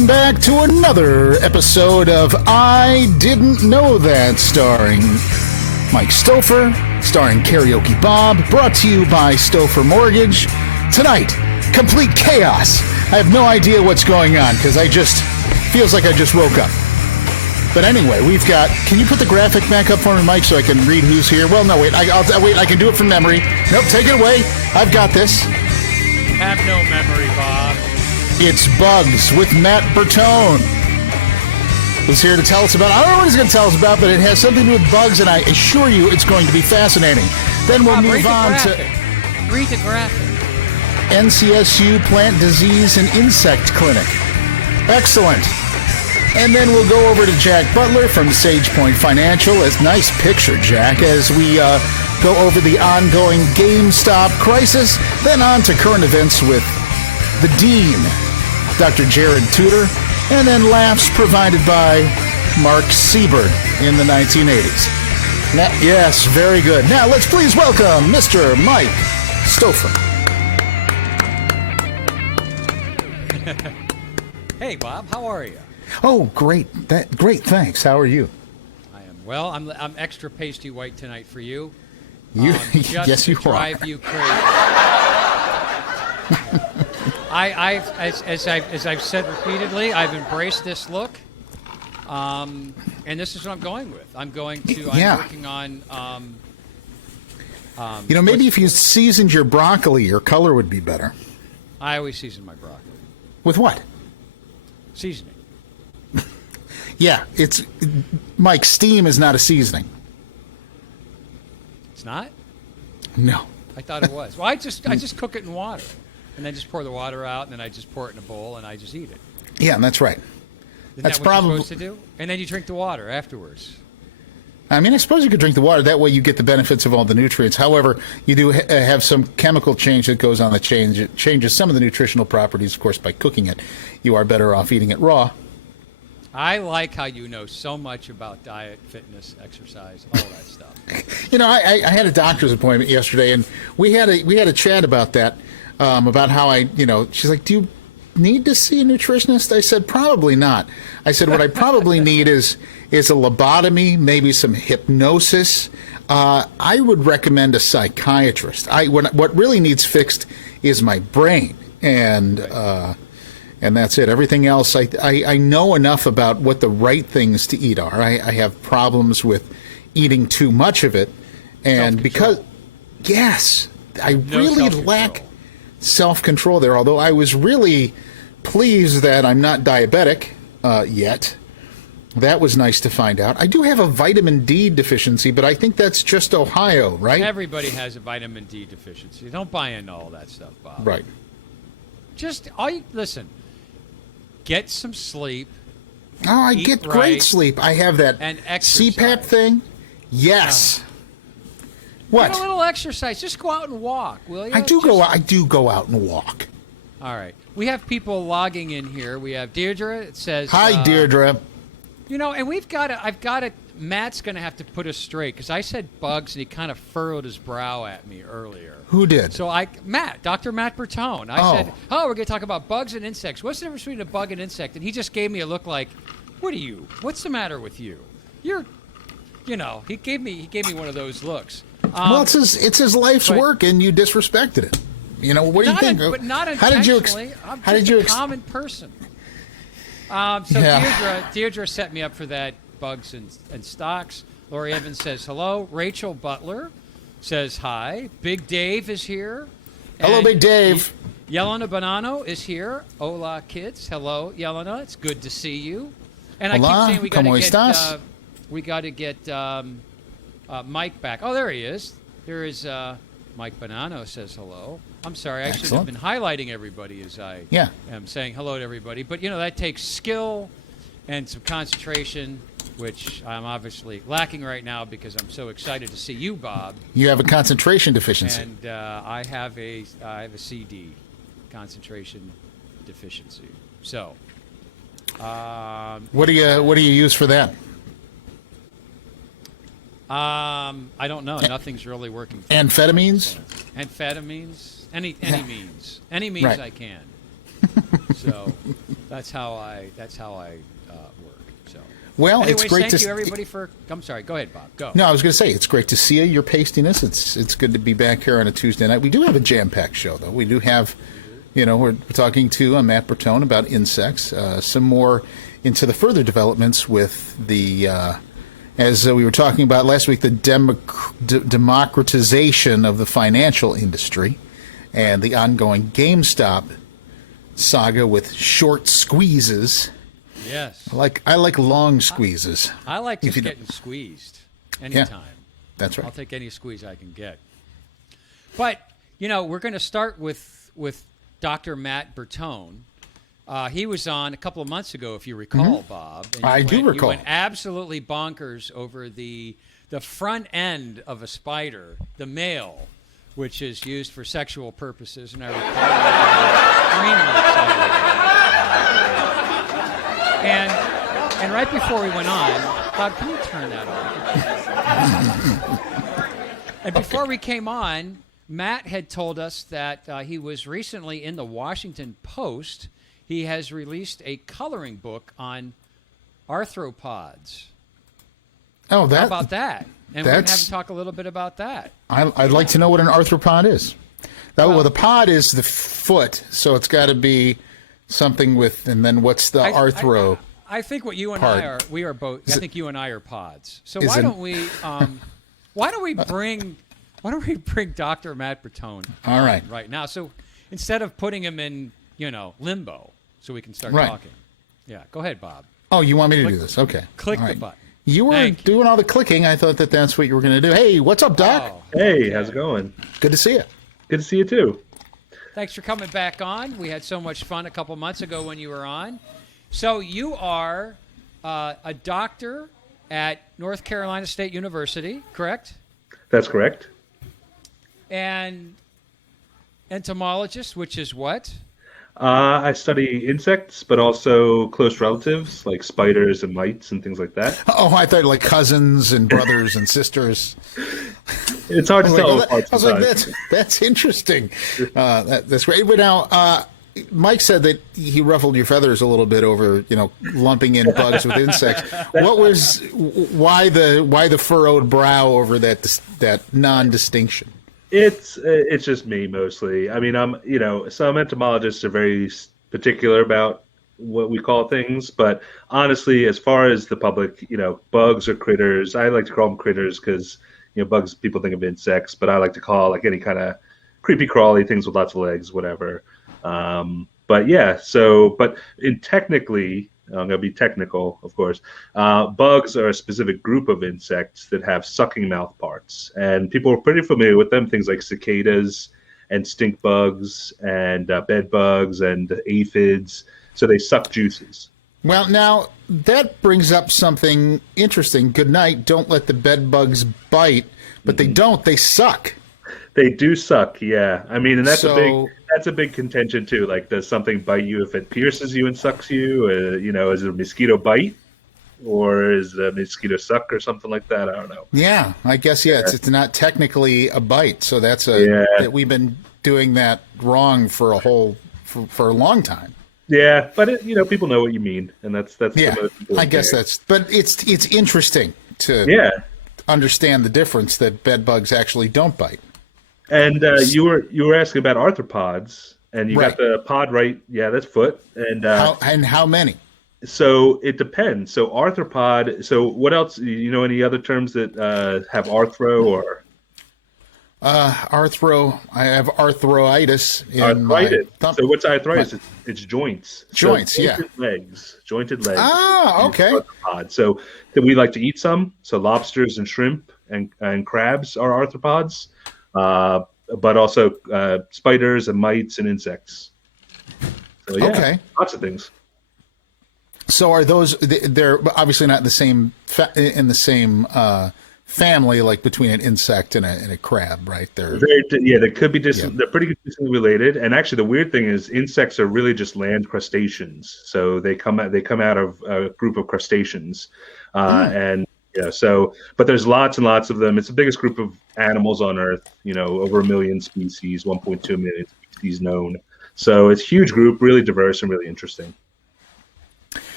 Welcome back to another episode of I Didn't Know That, starring Mike Stoffer, starring Karaoke Bob, brought to you by Stoffer Mortgage. Tonight, complete chaos. I have no idea what's going on because feels like I just woke up. But anyway, we've got, can you put the graphic back up for me, Mike, so I can read who's here? Well, no, wait, I can do it from memory. Nope, take it away. I've got this. Have no memory, Bob. It's Bugs with Matt Bertone. He's here to tell us about, I don't know what he's going to tell us about, but it has something to do with bugs, and I assure you it's going to be fascinating. Then we'll move on to Read the graphic. NCSU Plant Disease and Insect Clinic. Excellent. And then we'll go over to Jack Butler from Sage Point Financial. It's a nice picture, Jack, as we go over the ongoing GameStop crisis. Then on to current events with the Dean, Dr. Jared Tudor, and then laughs provided by Mark Siebert in the 1980s. Yes, very good. Now let's please welcome Mr. Mike Stoffer. Hey, Bob, how are you? Oh, great. Great, thanks. How are you? I am well. I'm extra pasty white tonight for you. Yes, you to drive are. you crazy. As I've said repeatedly, I've embraced this look, and this is what I'm going with. I'm working on. Maybe if you seasoned your broccoli, your color would be better. I always season my broccoli. With what? Seasoning. Yeah, Mike, steam is not a seasoning. It's not? No. I thought it was. Well, I just cook it in water, and then just pour the water out, and then I just pour it in a bowl, and I just eat it. Yeah, that's right. That's what you're supposed to do? And then you drink the water afterwards. I mean, I suppose you could drink the water. That way you get the benefits of all the nutrients. However, you do have some chemical change that goes on that changes some of the nutritional properties. Of course, by cooking it, you are better off eating it raw. I like how you know so much about diet, fitness, exercise, all that stuff. I had a doctor's appointment yesterday, and we had a chat about that, about how she's like, do you need to see a nutritionist? I said, probably not. I said, what I probably need is a lobotomy, maybe some hypnosis. I would recommend a psychiatrist. What really needs fixed is my brain, and that's it. Everything else, I know enough about what the right things to eat are. I have problems with eating too much of it, and because, yes, I really lack self-control there, although I was really pleased that I'm not diabetic yet. That was nice to find out. I do have a vitamin D deficiency, but I think that's just Ohio, right? Everybody has a vitamin D deficiency. Don't buy into all that stuff, Bob. Right. Listen, get some sleep. Oh, I get great sleep. I have that CPAP thing. Yes. What? Get a little exercise. Just go out and walk, will you? I do go out and walk. All right. We have people logging in here. We have Deirdre. It says, hi, Deirdre. And Matt's going to have to put us straight because I said bugs and he kind of furrowed his brow at me earlier. Who did? So Dr. Matt Bertone. I said, we're going to talk about bugs and insects. What's the difference between a bug and insect? And he just gave me a look like, what's the matter with you? He gave me one of those looks. Well, it's his life's work, and you disrespected it. What do you think? But not intentionally. I'm just a common person. Deirdre set me up for that, bugs and stocks. Lori Evans says hello. Rachel Butler says hi. Big Dave is here. Hello, Big Dave. Yelena Bonanno is here. Hola, kids. Hello, Yelena. It's good to see you. And Hola, I keep saying we got to get Mike back. Oh, there he is. There is Mike Bonanno says hello. I'm sorry, I should have been highlighting everybody as I am saying hello to everybody. But, that takes skill and some concentration, which I'm obviously lacking right now because I'm so excited to see you, Bob. You have a concentration deficiency. And I have a CD, concentration deficiency. So, what do you use for that? I don't know. Nothing's really working. Amphetamines? Amphetamines. Any means. Any means right. I can. So, That's how I work. So. Well, anyways, it's great thank you everybody for. I'm sorry. Go ahead, Bob. Go. No, I was going to say it's great to see you. Your pastiness. It's good to be back here on a Tuesday night. We do have a jam-packed show, though. We do have, we're talking to Matt Bertone about insects. Some more into the further developments with the, as we were talking about last week, the democratization of the financial industry, and the ongoing GameStop saga with short squeezes. Yes. I like long squeezes. I like just getting squeezed anytime. Yeah, that's right. I'll take any squeeze I can get. But, we're going to start with Dr. Matt Bertone. He was on a couple of months ago, if you recall, Bob. And I do recall. You went absolutely bonkers over the front end of a spider, the male, which is used for sexual purposes. And I recall And right before we went on, Bob, can you turn that off? And before we came on, Matt had told us that he was recently in the Washington Post. He has released a coloring book on arthropods. Oh, how about that? And we're going to have to talk a little bit about that. I'd like to know what an arthropod is. Well, the pod is the foot, so it's got to be something with, and then what's the arthro? I think what you and I are, we are both. I think you and I are pods. So why don't we bring Dr. Matt Bertone right now? So instead of putting him in, limbo, so we can start talking. Yeah, go ahead, Bob. Oh, you want me to do this? Okay. Click the button. You were doing all the clicking. I thought that's what you were going to do. Hey, what's up, Doc? Oh, hey, how's it going? Good to see you. Good to see you too. Thanks for coming back on. We had so much fun a couple months ago when you were on. So you are a doctor at North Carolina State University, correct? That's correct. And entomologist, which is what? I study insects, but also close relatives like spiders and mites and things like that. Oh, I thought like cousins and brothers and sisters. It's hard to tell. I was like, that's interesting. That's great. But now, Mike said that he ruffled your feathers a little bit over, lumping in bugs with insects. Why the furrowed brow over that non-distinction? It's just me mostly. I mean, some entomologists are very particular about what we call things, but honestly, as far as the public, bugs or critters, I like to call them critters because bugs people think of insects, but I like to call like any kind of creepy crawly things with lots of legs, whatever. But technically, I'm going to be technical, of course. Bugs are a specific group of insects that have sucking mouth parts, and people are pretty familiar with them. Things like cicadas and stink bugs and bed bugs and aphids. So they suck juices. Well, now that brings up something interesting. Good night. Don't let the bed bugs bite, but they don't. They suck. They do suck. Yeah, I mean, and that's a big contention too. Like, does something bite you if it pierces you and sucks you? Is it a mosquito bite, or is it a mosquito suck, or something like that? I don't know. Yeah, I guess it's not technically a bite, so that we've been doing that wrong for a long time. Yeah, but people know what you mean, and that's the most important I guess thing. but it's interesting to understand the difference that bed bugs actually don't bite. And you were asking about arthropods, and you got the pod right. Yeah, that's foot. And how many? So it depends. So arthropod. So what else? Any other terms that have arthro or? Arthro. I have arthritis. Arthritis. So what's arthritis? It's joints. Joints. Jointed legs. Ah, okay. Arthropod. So we like to eat some. So lobsters and shrimp and crabs are arthropods. But also spiders and mites and insects. So lots of things. So are those? They're obviously not in the same family, like between an insect and a crab, right? They could be distant. They're pretty distantly related. And actually, the weird thing is, insects are really just land crustaceans. So they come out of a group of crustaceans, and. Yeah, but there's lots and lots of them. It's the biggest group of animals on Earth, over 1 million species, 1.2 million species known. So it's a huge group, really diverse and really interesting.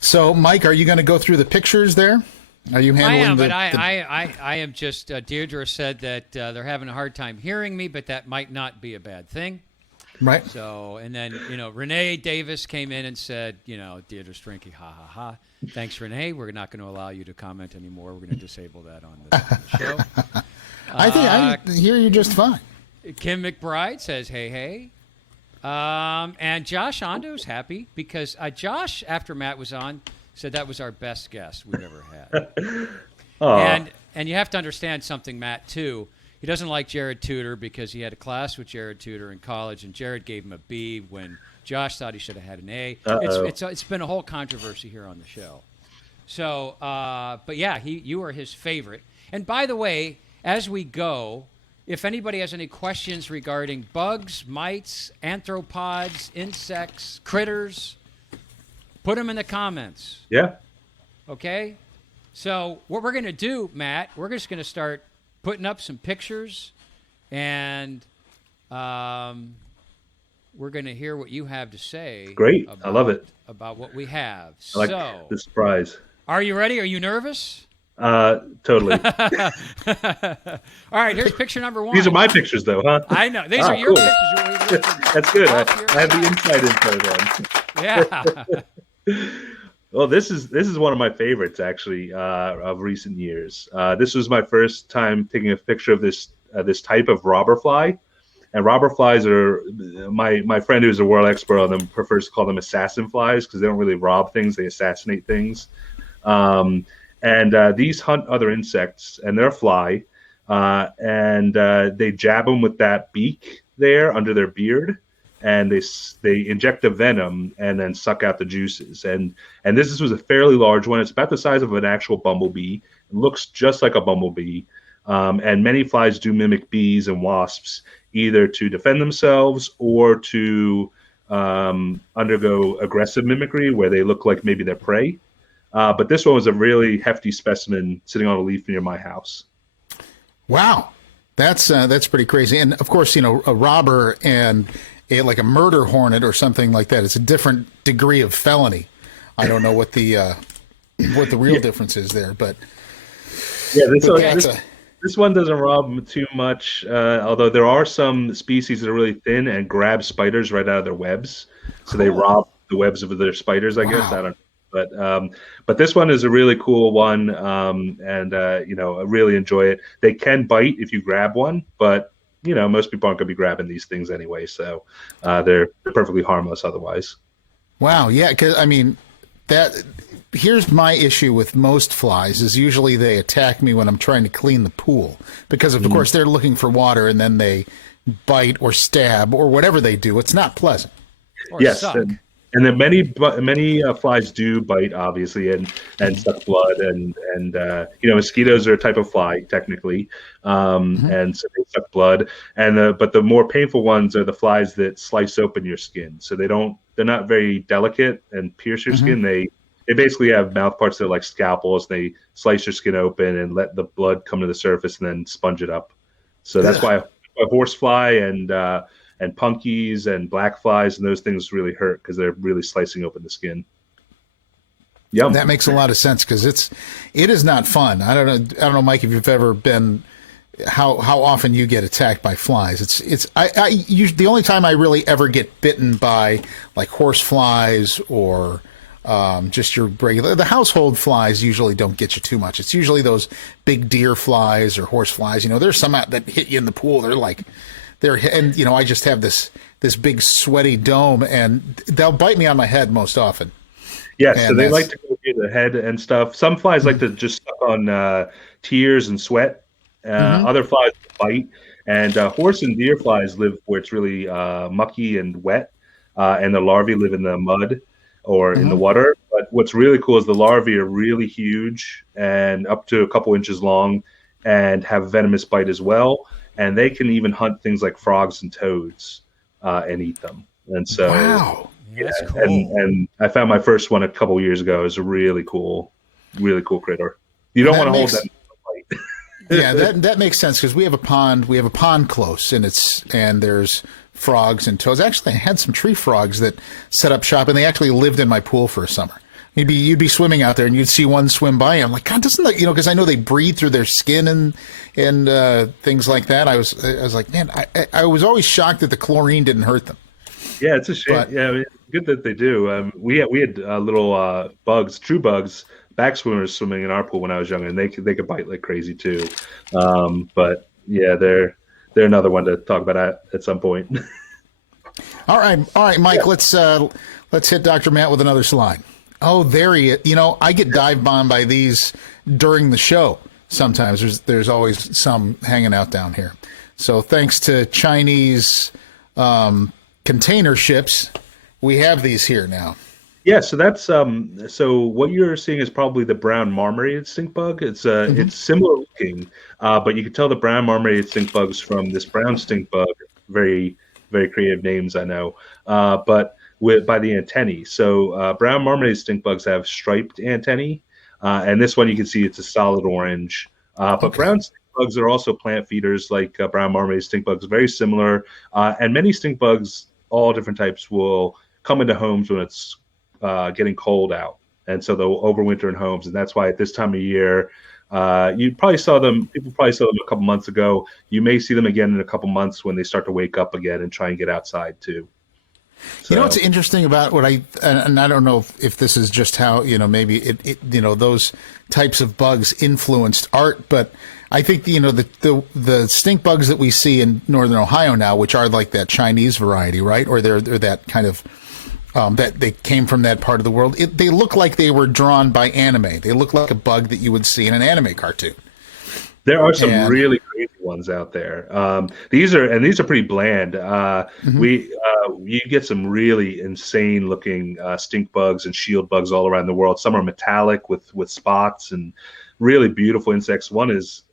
So, Mike, are you going to go through the pictures there? Are you handling I am just, Deirdre said that they're having a hard time hearing me, but that might not be a bad thing. Right. So, and then, Renee Davis came in and said, Deirdre's drinking, ha, ha, ha. Thanks, Renee. We're not going to allow you to comment anymore. We're going to disable that on the show. I think I hear you just fine. Kim McBride says, hey, hey. And Josh Ondo's happy because Josh, after Matt was on, said that was our best guest we've ever had. And you have to understand something, Matt, too. He doesn't like Jared Tudor because he had a class with Jared Tudor in college, and Jared gave him a B when Josh thought he should have had an A. It's been a whole controversy here on the show. So, but yeah, you are his favorite. And by the way, as we go, if anybody has any questions regarding bugs, mites, arthropods, insects, critters, put them in the comments. Yeah. Okay? So what we're going to do, Matt, we're just going to start putting up some pictures, and we're going to hear what you have to say. Great. I love it. About what we have. I like the surprise. Are you ready? Are you nervous? Totally. All right, here's picture number 1. These are my pictures, though, huh? I know. These are your pictures. That's good. I have the inside info then. Yeah. Well, this is one of my favorites, actually, of recent years. This was my first time taking a picture of this type of robber fly. And robber flies are, my friend who's a world expert on them prefers to call them assassin flies because they don't really rob things, they assassinate things. And these hunt other insects, and they're fly, and they jab them with that beak there under their beard, and they inject the venom and then suck out the juices. And this was a fairly large one. It's about the size of an actual bumblebee. It looks just like a bumblebee. And many flies do mimic bees and wasps, either to defend themselves or to undergo aggressive mimicry, where they look like maybe they're prey. But this one was a really hefty specimen sitting on a leaf near my house. Wow, that's pretty crazy. And of course, a robber and like a murder hornet or something like that, it's a different degree of felony. I don't know what the real difference is there, but this one doesn't rob too much. Although there are some species that are really thin and grab spiders right out of their webs, so they rob the webs of their spiders. I guess I don't know. But this one is a really cool one, and I really enjoy it. They can bite if you grab one, but most people aren't going to be grabbing these things anyway, so they're perfectly harmless otherwise. Wow, yeah, because here's my issue with most flies is usually they attack me when I'm trying to clean the pool because of course they're looking for water and then they bite or stab or whatever they do. It's not pleasant. Or suck. And then many flies do bite, obviously, and suck blood, and mosquitoes are a type of fly technically, and so they suck blood. But the more painful ones are the flies that slice open your skin. So they're not very delicate and pierce your skin. They basically have mouth parts that are like scalpels. They slice your skin open and let the blood come to the surface and then sponge it up. So that's why a horsefly and punkies and black flies and those things really hurt because they're really slicing open the skin. Yum. That makes a lot of sense because it is not fun. I don't know, Mike, if you've ever been how often you get attacked by flies. The only time I really ever get bitten by like horse flies or just your regular, the household flies usually don't get you too much. It's usually those big deer flies or horse flies. There's some out that hit you in the pool. I just have this big sweaty dome, and they'll bite me on my head most often. Yes, so they like to go near the head and stuff. Some flies like to just suck on tears and sweat. Other flies bite, and horse and deer flies live where it's really mucky and wet, and the larvae live in the mud or in the water. But what's really cool is the larvae are really huge and up to a couple inches long, and have a venomous bite as well. And they can even hunt things like frogs and toads and eat them. And so, wow, that's cool. And I found my first one a couple of years ago. It was a really cool critter. You don't want to hold that. Yeah, that makes sense because we have a pond. We have a pond close, and there's frogs and toads. Actually, I had some tree frogs that set up shop, and they actually lived in my pool for a summer. You'd be swimming out there, and you'd see one swim by. I'm like, God, doesn't that, because I know they breathe through their skin and things like that. I was like, man, I was always shocked that the chlorine didn't hurt them. Yeah, it's a shame. But, yeah, I mean, good that they do. We had little bugs, true bugs, back swimmers swimming in our pool when I was younger, and they could bite like crazy too. But yeah, they're another one to talk about at some point. All right, Mike. Yeah. Let's hit Dr. Matt with another slide. Oh, there he is. I get dive bombed by these during the show. Sometimes there's always some hanging out down here. So thanks to Chinese container ships, we have these here now. Yeah, so that's so what you're seeing is probably the brown marmorated stink bug. It's it's similar looking, but you can tell the brown marmorated stink bugs from this brown stink bug. Very, very creative names, I know. But by the antennae. So brown marmorated stink bugs have striped antennae, and this one you can see it's a solid orange. But brown stink bugs are also plant feeders like brown marmorated stink bugs, very similar. And many stink bugs, all different types, will come into homes when it's getting cold out, and so they'll overwinter in homes, and that's why at this time of year, you probably saw them. People probably saw them a couple months ago. You may see them again in a couple months when they start to wake up again and try and get outside too. So, what's interesting about and I don't know if this is just how maybe it those types of bugs influenced art, but I think the stink bugs that we see in northern Ohio now, which are like that Chinese variety, right, or they're that kind of that they came from that part of the world. They look like they were drawn by anime. They look like a bug that you would see in an anime cartoon. There are some really crazy ones out there. These are pretty bland. You get some really insane looking stink bugs and shield bugs all around the world. Some are metallic with spots and really beautiful insects. One is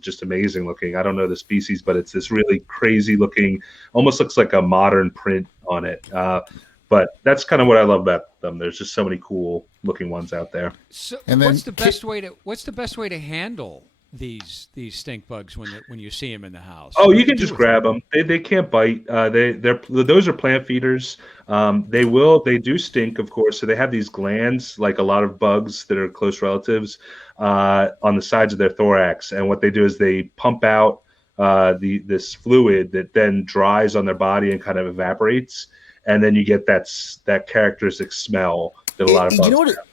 just amazing looking. I don't know the species, but it's this really crazy looking, almost looks like a modern print on it. But that's kind of what I love about them. There's just so many cool looking ones out there. So, and what's the best way to handle these stink bugs when you see them in the house? Oh, you can just grab them. They can't bite. Those are plant feeders. They do stink, of course. So they have these glands, like a lot of bugs that are close relatives, on the sides of their thorax. And what they do is they pump out this fluid that then dries on their body and kind of evaporates. And then you get that characteristic smell that a lot of bugs have.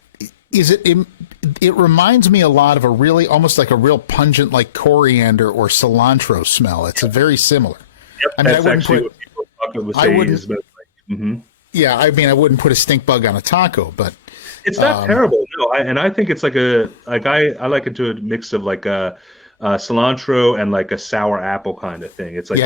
It reminds me a lot of almost like a real pungent, like coriander or cilantro smell. It's a very similar. Yep, that's actually what people would say. Yeah, I mean, I wouldn't put a stink bug on a taco, but it's not terrible. No, I think it's I like it to a mix of like a cilantro and like a sour apple kind of thing. It's like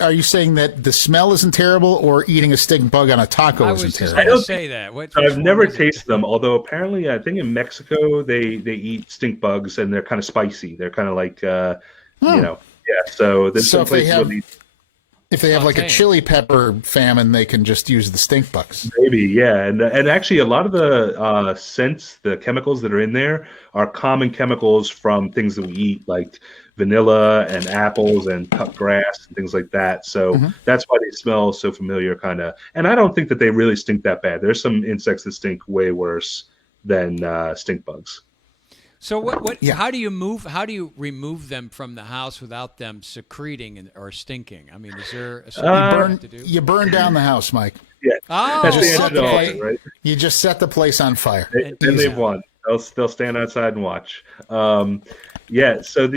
Are you saying that the smell isn't terrible, or eating a stink bug on a taco isn't terrible? I don't say that. I've never tasted them. Although apparently, I think in Mexico they eat stink bugs and they're kind of spicy. They're kind of like So there's some places if they have like a chili pepper famine, they can just use the stink bugs. Maybe, yeah. And actually a lot of the scents, the chemicals that are in there are common chemicals from things that we eat, like vanilla and apples and cut grass and things like that. So that's why they smell so familiar, kind of. And I don't think that they really stink that bad. There's some insects that stink way worse than stink bugs. So what? Yeah. How do you remove them from the house without them secreting or stinking? I mean, is there a certain to do? You burn down the house, Mike. Yeah. Oh, that's the end of it, right? You just set the place on fire. And they've won. They'll stand outside and watch. Yeah. So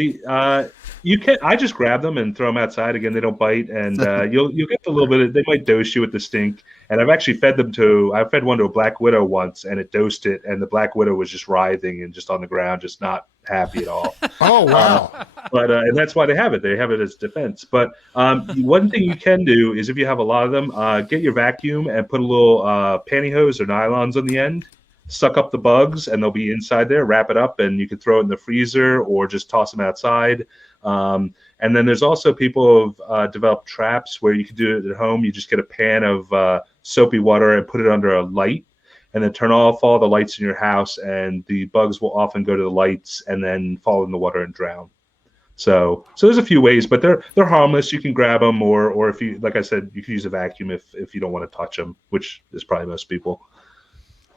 you can. I just grab them and throw them outside. Again, they don't bite, and you'll get a little bit. They might dose you with the stink. And I've actually fed one to a black widow once, and it dosed it, and the black widow was just writhing and just on the ground, just not happy at all. Oh wow! And that's why they have it. They have it as defense. But one thing you can do is, if you have a lot of them, get your vacuum and put a little pantyhose or nylons on the end. Suck up the bugs, and they'll be inside there. Wrap it up, and you can throw it in the freezer or just toss them outside. And then there's also people have developed traps where you can do it at home. You just get a pan of soapy water and put it under a light, and then turn off all the lights in your house, and the bugs will often go to the lights and then fall in the water and drown. So there's a few ways, but they're harmless. You can grab them, or if you, like I said, you can use a vacuum if you don't want to touch them, which is probably most people.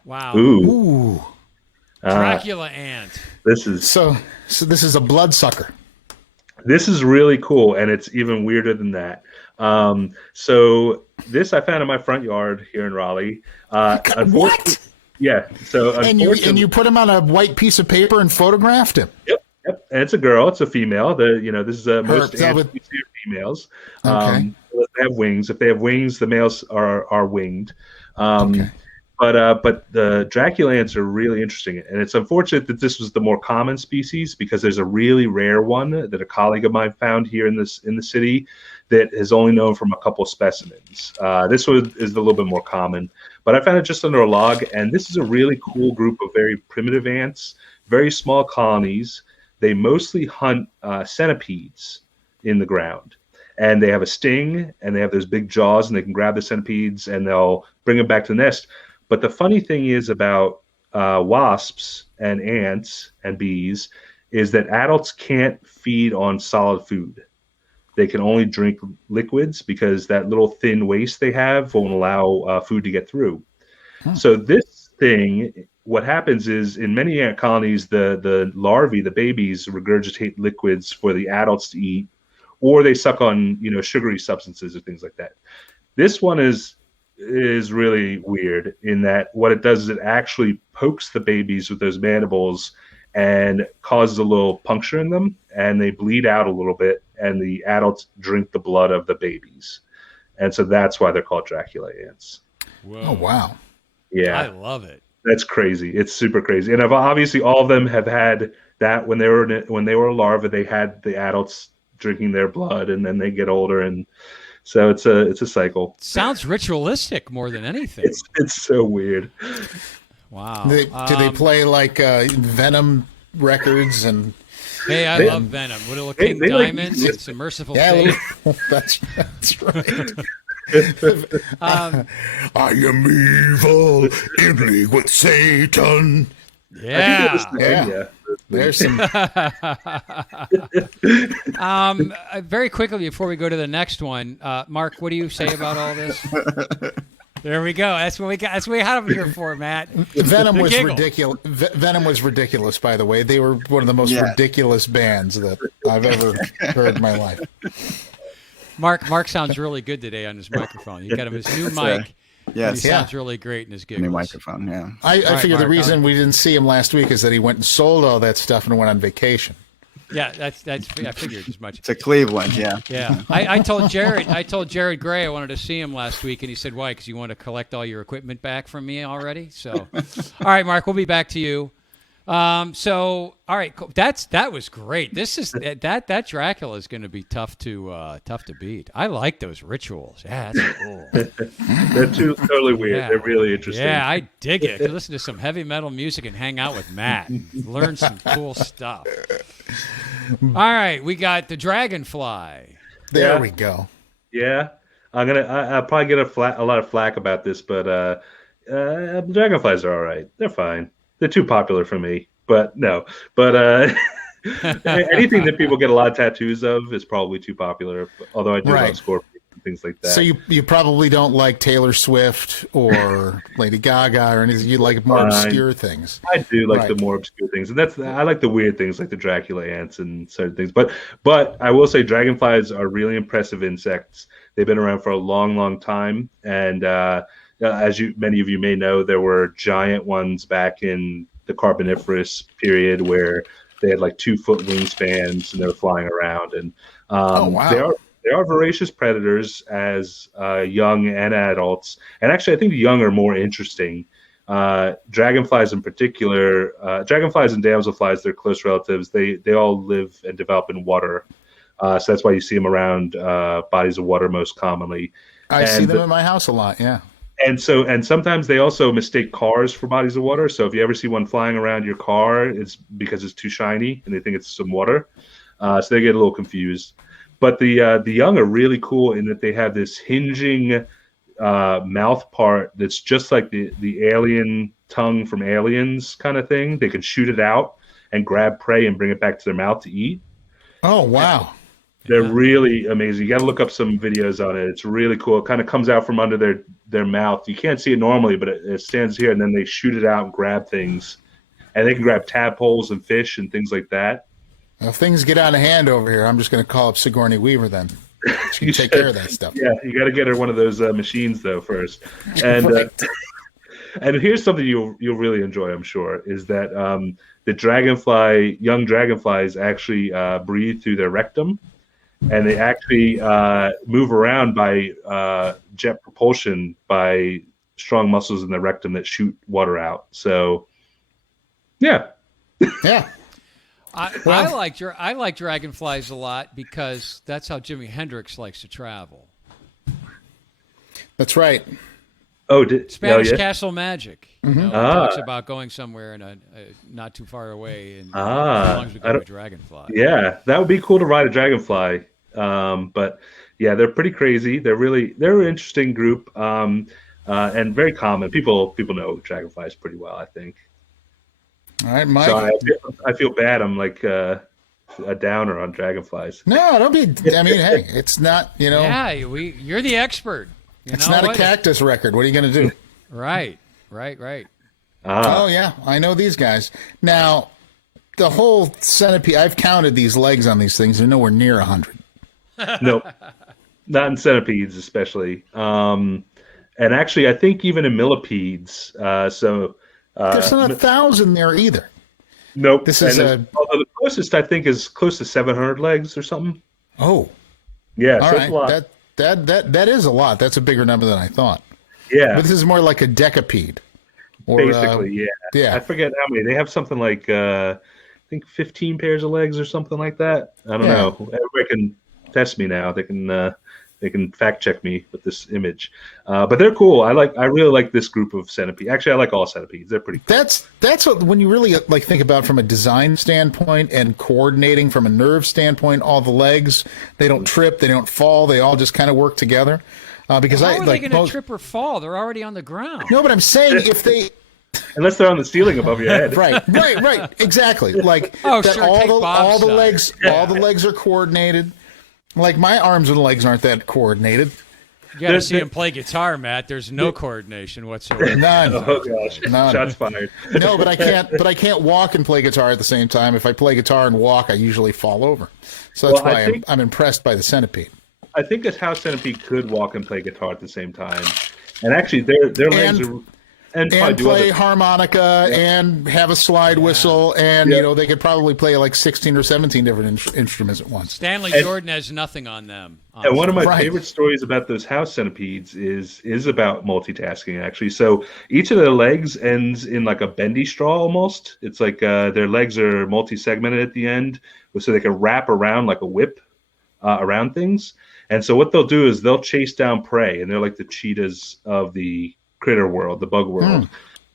Wow. Ooh. Dracula ant. This is so this is a bloodsucker. This is really cool, and it's even weirder than that. So this I found in my front yard here in Raleigh. What? Yeah. So and you put him on a white piece of paper and photographed him. Yep. And it's a girl. It's a female. This is most ants we see are females. Okay. They have wings. If they have wings, the males are winged. Okay. But the Dracula ants are really interesting, and it's unfortunate that this was the more common species because there's a really rare one that a colleague of mine found here in the city that is only known from a couple specimens. This one is a little bit more common, but I found it just under a log, and this is a really cool group of very primitive ants, very small colonies. They mostly hunt centipedes in the ground. And they have a sting, and they have those big jaws, and they can grab the centipedes, and they'll bring them back to the nest. But the funny thing is about wasps and ants and bees is that adults can't feed on solid food. They can only drink liquids because that little thin waist they have won't allow food to get through. So this thing, what happens is in many ant colonies, the larvae, the babies, regurgitate liquids for the adults to eat, or they suck on sugary substances or things like that. This one is really weird in that what it does is it actually pokes the babies with those mandibles and causes a little puncture in them, and they bleed out a little bit, and the adults drink the blood of the babies. And so that's why they're called Dracula ants. Whoa. Oh, wow. Yeah. I love it. That's crazy. It's super crazy. And obviously all of them have had that when they were a larva, they had the adults drinking their blood, and then they get older, and so it's a cycle. Sounds ritualistic more than anything. It's so weird. Wow. Do they play like Venom records and? Hey, I love Venom. What a King Diamonds? It's a merciful fate. That's right. I am evil in league with Satan. Yeah. There's some. Very quickly before we go to the next one, Mark, what do you say about all this? There we go. That's what we got. That's what we had them here for, Matt. Venom was ridiculous. Venom was ridiculous. By the way, they were one of the most ridiculous bands that I've ever heard in my life. Mark sounds really good today on his microphone. You got him his new mic. Yes. He sounds really great in his giggles. New microphone, yeah. I figure the reason we didn't see him last week is that he went and sold all that stuff and went on vacation. Yeah, that's. I figured as much. To Cleveland, yeah. Yeah, I told Jared Gray I wanted to see him last week, and he said, "Why? Because you want to collect all your equipment back from me already." So, all right, Mark, we'll be back to you. So, all right, cool. That was great. This is that Dracula is going to be tough to beat. I like those rituals. Yeah, that's cool. They're totally weird. Yeah. They're really interesting. Yeah, I dig it. I could listen to some heavy metal music and hang out with Matt and learn some cool stuff. All right, we got the dragonfly. There we go. Yeah, I'll probably get a lot of flack about this, but dragonflies are all right. They're fine. They're too popular for me, but no. But anything that people get a lot of tattoos of is probably too popular. Although I do love scorpions and things like that. So you probably don't like Taylor Swift or Lady Gaga or anything. You like more obscure things. I do like the more obscure things, and I like the weird things like the Dracula ants and certain things. But I will say dragonflies are really impressive insects. They've been around for a long, long time, and as many of you may know, there were giant ones back in the Carboniferous period where they had like 2-foot wingspans and they were flying around. And they are voracious predators as young and adults. And actually, I think the young are more interesting. Dragonflies in particular, dragonflies and damselflies, they're close relatives. They all live and develop in water. So that's why you see them around bodies of water most commonly. I see them in my house a lot, yeah. And sometimes they also mistake cars for bodies of water. So if you ever see one flying around your car, it's because it's too shiny and they think it's some water. So they get a little confused. But the young are really cool in that they have this hinging mouth part that's just like the alien tongue from Aliens kind of thing. They can shoot it out and grab prey and bring it back to their mouth to eat. Oh, wow. They're really amazing. You got to look up some videos on it. It's really cool. It kind of comes out from under their mouth. You can't see it normally, but it stands here, and then they shoot it out and grab things. And they can grab tadpoles and fish and things like that. Well, if things get out of hand over here, I'm just going to call up Sigourney Weaver then. She can take care of that stuff. Yeah, you got to get her one of those machines, though, first. And right. And here's something you'll really enjoy, I'm sure, is that the young dragonflies actually breathe through their rectum. And they actually move around by jet propulsion by strong muscles in the rectum that shoot water out. So, yeah. Yeah. I like dragonflies a lot because that's how Jimi Hendrix likes to travel. That's right. Oh, Spanish Castle Magic. Talks about going somewhere and not too far away, and as long as we go to a dragonfly. Yeah, that would be cool to ride a dragonfly. But yeah, they're pretty crazy. They're an interesting group, and very common. People know dragonflies pretty well, I think. All right, Mike. So I feel bad. I'm like a downer on dragonflies. No, don't be. I mean, hey, it's not. Yeah, you're the expert. It's not a cactus record. What are you going to do? Right. Oh yeah, I know these guys. Now, the whole centipede. I've counted these legs on these things. They're nowhere near 100. Nope, not in centipedes, especially. And actually, I think even in millipedes. There's not 1,000 there either. Nope. This is although the closest I think is close to 700 legs or something. Oh, yeah. All so right. It's a lot. That is a lot. That's a bigger number than I thought. Yeah. But this is more like a decapede. Basically, yeah. Yeah. I forget how many. They have something like I think 15 pairs of legs or something like that. I don't know. Everybody can test me now. They can fact check me with this image. But they're cool. I really like this group of centipedes. Actually, I like all centipedes. They're pretty cool. That's what, when you really think about from a design standpoint and coordinating from a nerve standpoint, all the legs, they don't trip, they don't fall, they all just kind of work together. Because how are they going to trip or fall? They're already on the ground. No, but I'm saying if they unless they're on the ceiling above your head. right, exactly. Like all the legs, all the legs are coordinated. Like my arms and legs aren't that coordinated. You got to see him play guitar, Matt. There's no coordination whatsoever. None. Oh gosh, None. Shots fired. No, but I can't. But I can't walk and play guitar at the same time. If I play guitar and walk, I usually fall over. So that's why I'm impressed by the centipede. I think that's how centipede could walk and play guitar at the same time. And actually, their legs are. And play harmonica and have a slide whistle, and they could probably play like 16 or 17 different instruments at once. Stanley Jordan has nothing on them. And one of my favorite stories about those house centipedes is about multitasking, actually. So each of their legs ends in like a bendy straw almost. It's like their legs are multi-segmented at the end, so they can wrap around like a whip around things. And so what they'll do is they'll chase down prey, and they're like the cheetahs of the critter world, the bug world.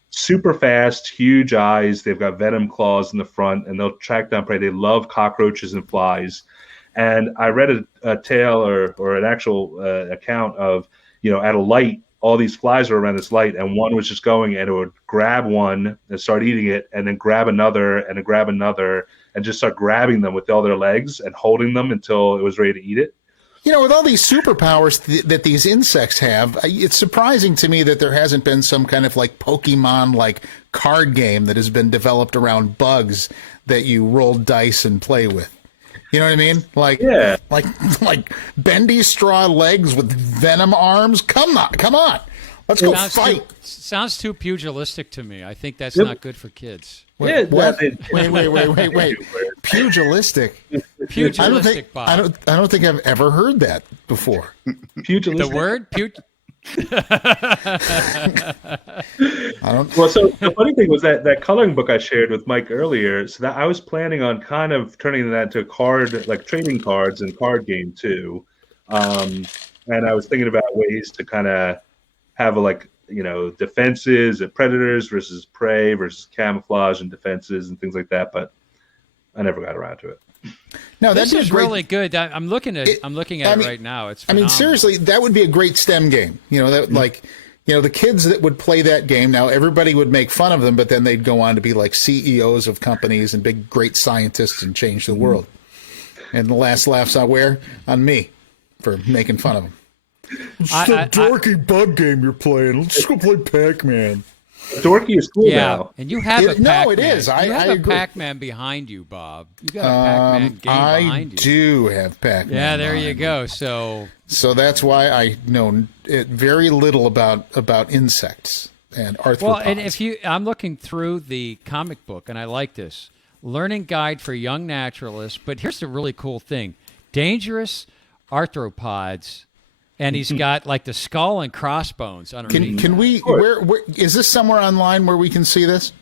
Super fast, huge eyes. They've got venom claws in the front, and they'll track down prey. They love cockroaches and flies. And I read a tale or an actual account of, at a light, all these flies are around this light, and one was just going, and it would grab one and start eating it, and then grab another, and then grab another, and just start grabbing them with all their legs and holding them until it was ready to eat it. With all these superpowers that these insects have, it's surprising to me that there hasn't been some kind of like Pokemon-like card game that has been developed around bugs that you roll dice and play with. You know what I mean? Like bendy straw legs with venom arms. Come on. Let's go fight. Sounds too pugilistic to me. I think that's not good for kids. Wait. Pugilistic. Pugilistic. I don't think I've ever heard that before. Pugilistic. The word? Well, so the funny thing was that coloring book I shared with Mike earlier. So that I was planning on kind of turning that into a card, like trading cards and card game too. And I was thinking about ways to kind of have defenses and predators versus prey versus camouflage and defenses and things like that. But I never got around to it. No, this is really good. I'm looking at it right now. It's phenomenal. Seriously, that would be a great STEM game. The kids that would play that game, now everybody would make fun of them, but then they'd go on to be like CEOs of companies and big, great scientists and change the world. And the last laughs I wear on me for making fun of him. It's the dorky bug game you're playing. Let's go play Pac-Man. Dorky is cool now. And you have a Pac-Man. No, it is. You have agree. a Pac-Man behind you, Bob. You got a Pac-Man game behind you. I do have Pac-Man. Yeah, there you go. So that's why I know very little about insects and arthropods. Well, and I'm looking through the comic book, and I like this. Learning Guide for Young Naturalists. But here's the really cool thing. Dangerous arthropods. And he's got like the skull and crossbones underneath. Can we? Where is this somewhere online where we can see this?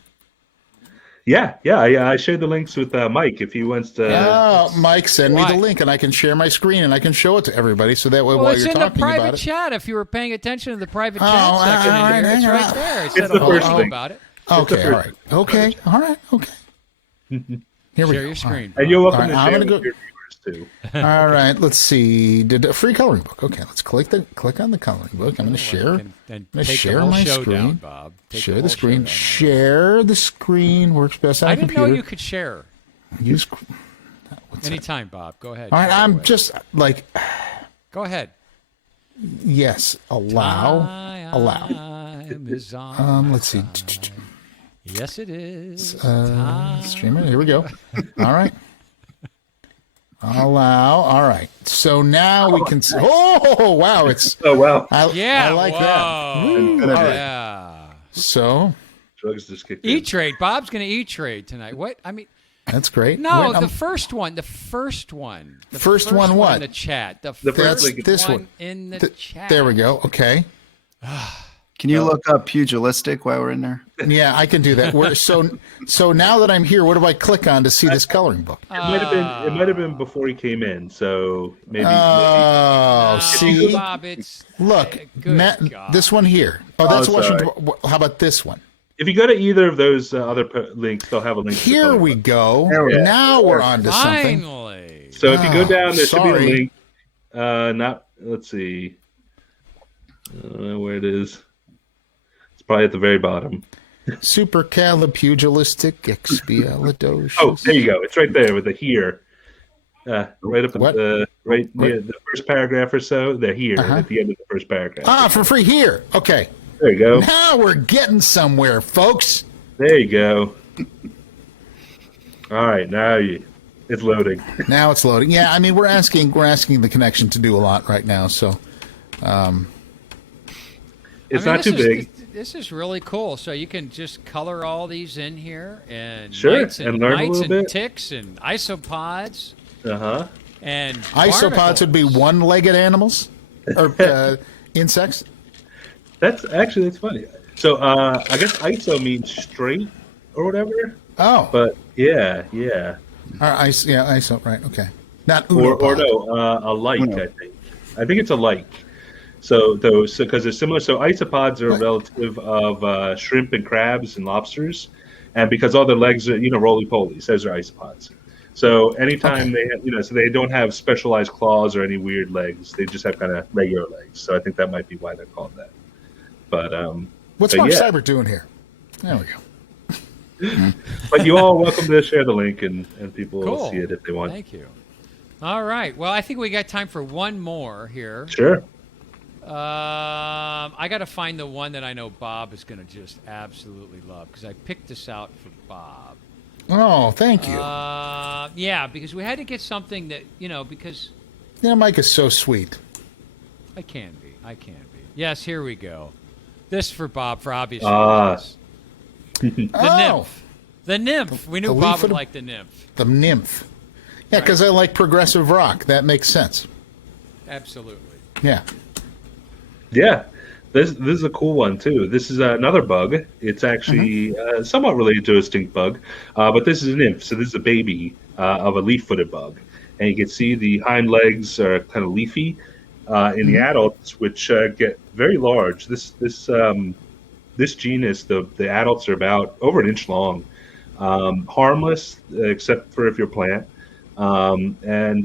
Yeah. I shared the links with Mike if he wants to. Mike, send me the link and I can share my screen and I can show it to everybody so that way while you're talking about it. It's in the private chat. If you were paying attention to the private chat section in here, it's right there. It's the first thing about it. Okay, all right. Okay, all right. Okay. Here we go. Share your screen. And you're welcome to share with your viewers too. All right, let's see. Did a free coloring book? Okay, let's click on the coloring book. I'm going to share. I'm going to share my screen. Bob. Share the screen. Share the screen works best on a computer. I didn't know you could share. Use anytime, Bob. Go ahead. All right, I'm just like. Go ahead. Yes, allow. Let's see. Yes, it is. Streamer. Here we go. All right. Allow. All right. So now we can see. Oh, wow. It's. Oh, wow. I like that. Woo. All right. Yeah. So. Drugs just kicked in. E-Trade. Bob's going to E-Trade tonight. What? I mean. That's great. No, the first one. The first one. The first one what? In the chat. The first one in the chat. There we go. Okay. Can you look up pugilistic while we're in there? Yeah, I can do that. So now that I'm here, what do I click on to see this coloring book? It might have been before he came in, so maybe. See, Bob, it's look, Matt, this one here. Oh, that's Washington. How about this one? If you go to either of those other links, they'll have a link. Here we go. Now we're on to something. Finally. So if you go down, there should be a link. Let's see. I don't know where it is. Probably at the very bottom. Supercalifragilisticexpialidocious. Oh, there you go. It's right there with the here. Right up at near the first paragraph or so. The here at the end of the first paragraph. For free here. Okay. There you go. Now we're getting somewhere, folks. There you go. All right, now it's loading. Now it's loading. Yeah, I mean we're asking the connection to do a lot right now, so it's not too big. This is really cool. So you can just color all these in here, and mites and learn a little bit. Ticks and isopods. And isopods barnacles. would be one-legged animals or insects. That's funny. So I guess iso means straight or whatever. Oh, but yeah. Iso, right? Okay, not or no, a like. I think it's a like. So because they're similar. So isopods are a relative of shrimp and crabs and lobsters, and because all their legs are roly-polies, those are isopods. So anytime they have, so they don't have specialized claws or any weird legs. They just have kind of regular legs. So I think that might be why they're called that. But what's Mark Cyber doing here? There we go. But you all welcome to share the link, and people will see it if they want. Thank you. All right. Well, I think we got time for one more here. Sure. I got to find the one that I know Bob is going to just absolutely love because I picked this out for Bob. Oh, thank you. Yeah, because we had to get something that, because... Mike is so sweet. I can be. Yes, here we go. This for Bob for obvious reasons. Nymph. The nymph. We knew Bob would like the nymph. The nymph. Yeah, because I like progressive rock. That makes sense. Absolutely. Yeah. Yeah, this is a cool one too. This is another bug. It's actually somewhat related to a stink bug, but this is a nymph. So this is a baby of a leaf-footed bug, and you can see the hind legs are kind of leafy in the adults, which get very large. This genus, the adults are about over an inch long, harmless except for if you're plant, and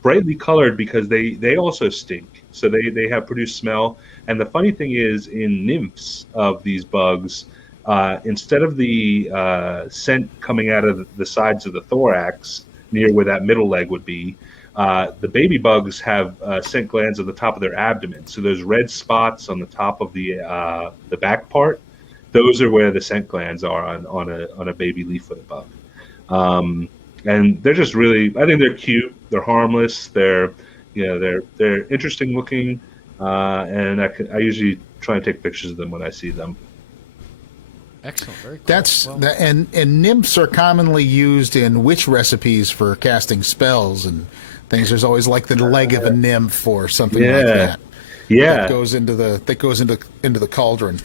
brightly colored because they also stink. So they have produced smell. And the funny thing is, in nymphs of these bugs, instead of the scent coming out of the sides of the thorax near where that middle leg would be. The baby bugs have scent glands at the top of their abdomen. So those red spots on the top of the back part, those are where the scent glands are on a baby leaf-footed bug. And they're just really, I think they're cute. They're harmless. They're interesting looking. And I usually try and take pictures of them when I see them. Excellent. Very cool. And nymphs are commonly used in witch recipes for casting spells and things. There's always like the leg of a nymph or something like that. Yeah. That goes into the cauldron.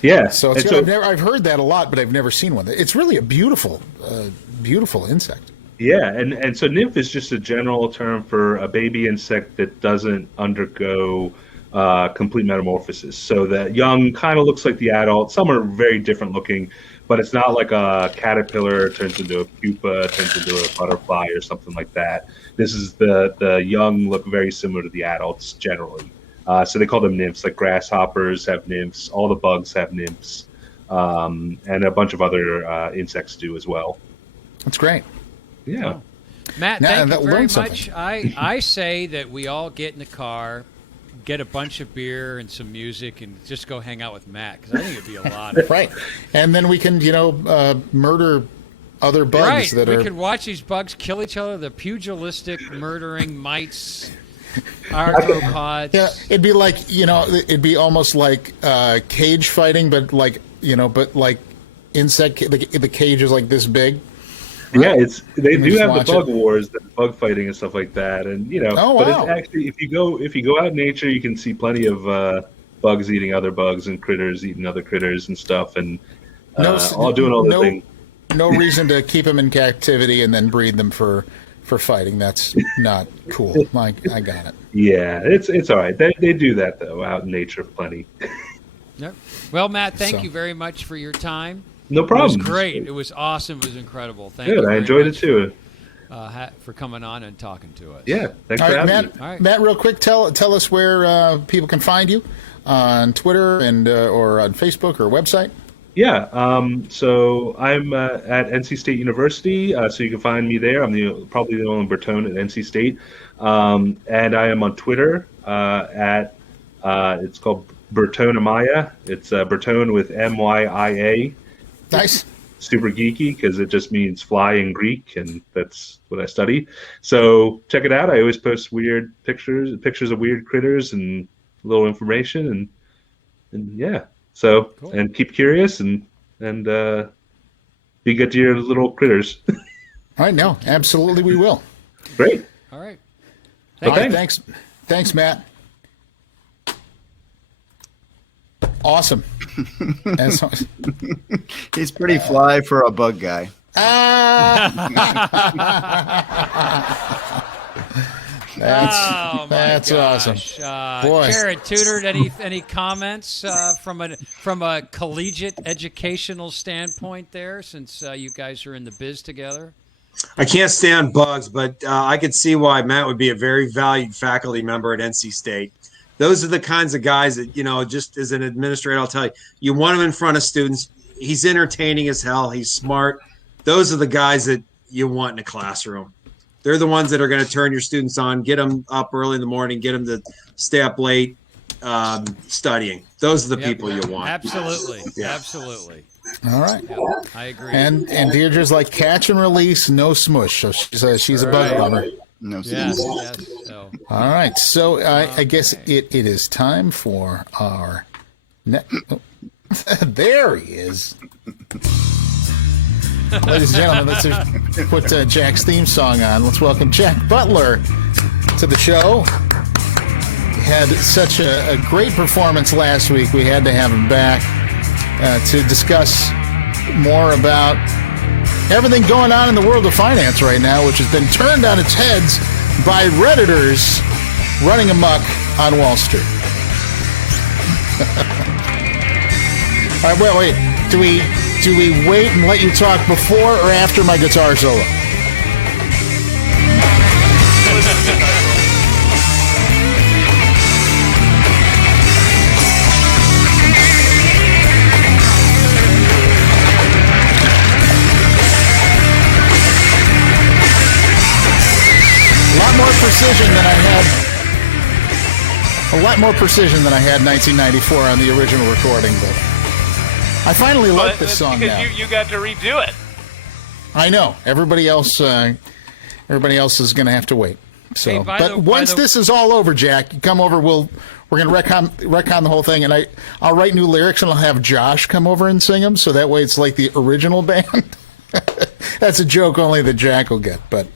Yeah. So I've heard that a lot, but I've never seen one. It's really a beautiful insect. Yeah, and so nymph is just a general term for a baby insect that doesn't undergo complete metamorphosis. So the young kind of looks like the adult. Some are very different looking, but it's not like a caterpillar turns into a pupa, turns into a butterfly or something like that. This is the young look very similar to the adults generally. So they call them nymphs. Like grasshoppers have nymphs. All the bugs have nymphs, and a bunch of other insects do as well. That's great. Yeah. Wow. Matt, thank you very much. I say that we all get in the car, get a bunch of beer and some music, and just go hang out with Matt, because I think it'd be a lot of fun. Right. And then we can, murder other bugs that we are... could watch these bugs kill each other, the pugilistic, murdering mites, arthropods. Yeah, it'd be like, it'd be almost like cage fighting, but like insect, the cage is like this big. Yeah, they do have the bug wars, the bug fighting and stuff like that, and but it's actually if you go out in nature, you can see plenty of bugs eating other bugs and critters eating other critters and stuff, and all doing all the things. No reason to keep them in captivity and then breed them for fighting. That's not cool. I got it. Yeah, it's all right. They do that though out in nature plenty. Yep. Well, Matt, thank you very much for your time. No problem. It was great. It was awesome. It was incredible. Thank you. Good. I enjoyed it too. For coming on and talking to us. Yeah. Thanks for having me. All right. Matt, real quick, tell us where people can find you on Twitter and or on Facebook or website. Yeah. So I'm at NC State University, so you can find me there. I'm probably the only Bertone at NC State, and I am on Twitter at it's called Bertone. It's Bertone with MYIA. Nice. Super geeky because it just means fly in Greek, and that's what I study. So check it out. I always post weird pictures of weird critters and little information, and yeah. So cool. And keep curious and be good to your little critters. All right, no, absolutely we will. Great. All right. Thanks, Matt. Awesome. He's pretty fly for a bug guy. That's awesome. Boy. Karen Tudor, any comments from a collegiate educational standpoint there, since you guys are in the biz together? I can't stand bugs, but I could see why Matt would be a very valued faculty member at NC State. Those are the kinds of guys that, just as an administrator, I'll tell you, you want him in front of students. He's entertaining as hell. He's smart. Those are the guys that you want in a classroom. They're the ones that are going to turn your students on, get them up early in the morning, get them to stay up late studying. Those are the people you want. Absolutely. Yeah. Absolutely. All right. Yeah, I agree. And Deirdre's like catch and release, no smush. So she's a bug lover. No yes, All right. So I guess it is time for our there he is. Ladies and gentlemen, let's put Jack's theme song on. Let's welcome Jack Butler to the show. He had such a great performance last week. We had to have him back to discuss more about everything going on in the world of finance right now, which has been turned on its heads by Redditors running amok on Wall Street. All right, wait. Do we wait and let you talk before or after my guitar solo? precision than I had. A lot more precision than I had in 1994 on the original recording, but I finally like this song now. Because you got to redo it. I know. Everybody else is going to have to wait. So, Hey, but once this is all over, Jack, you come over. We're going to retcon the whole thing, and I'll write new lyrics, and I'll have Josh come over and sing them, so that way it's like the original band. That's a joke only that Jack will get, but.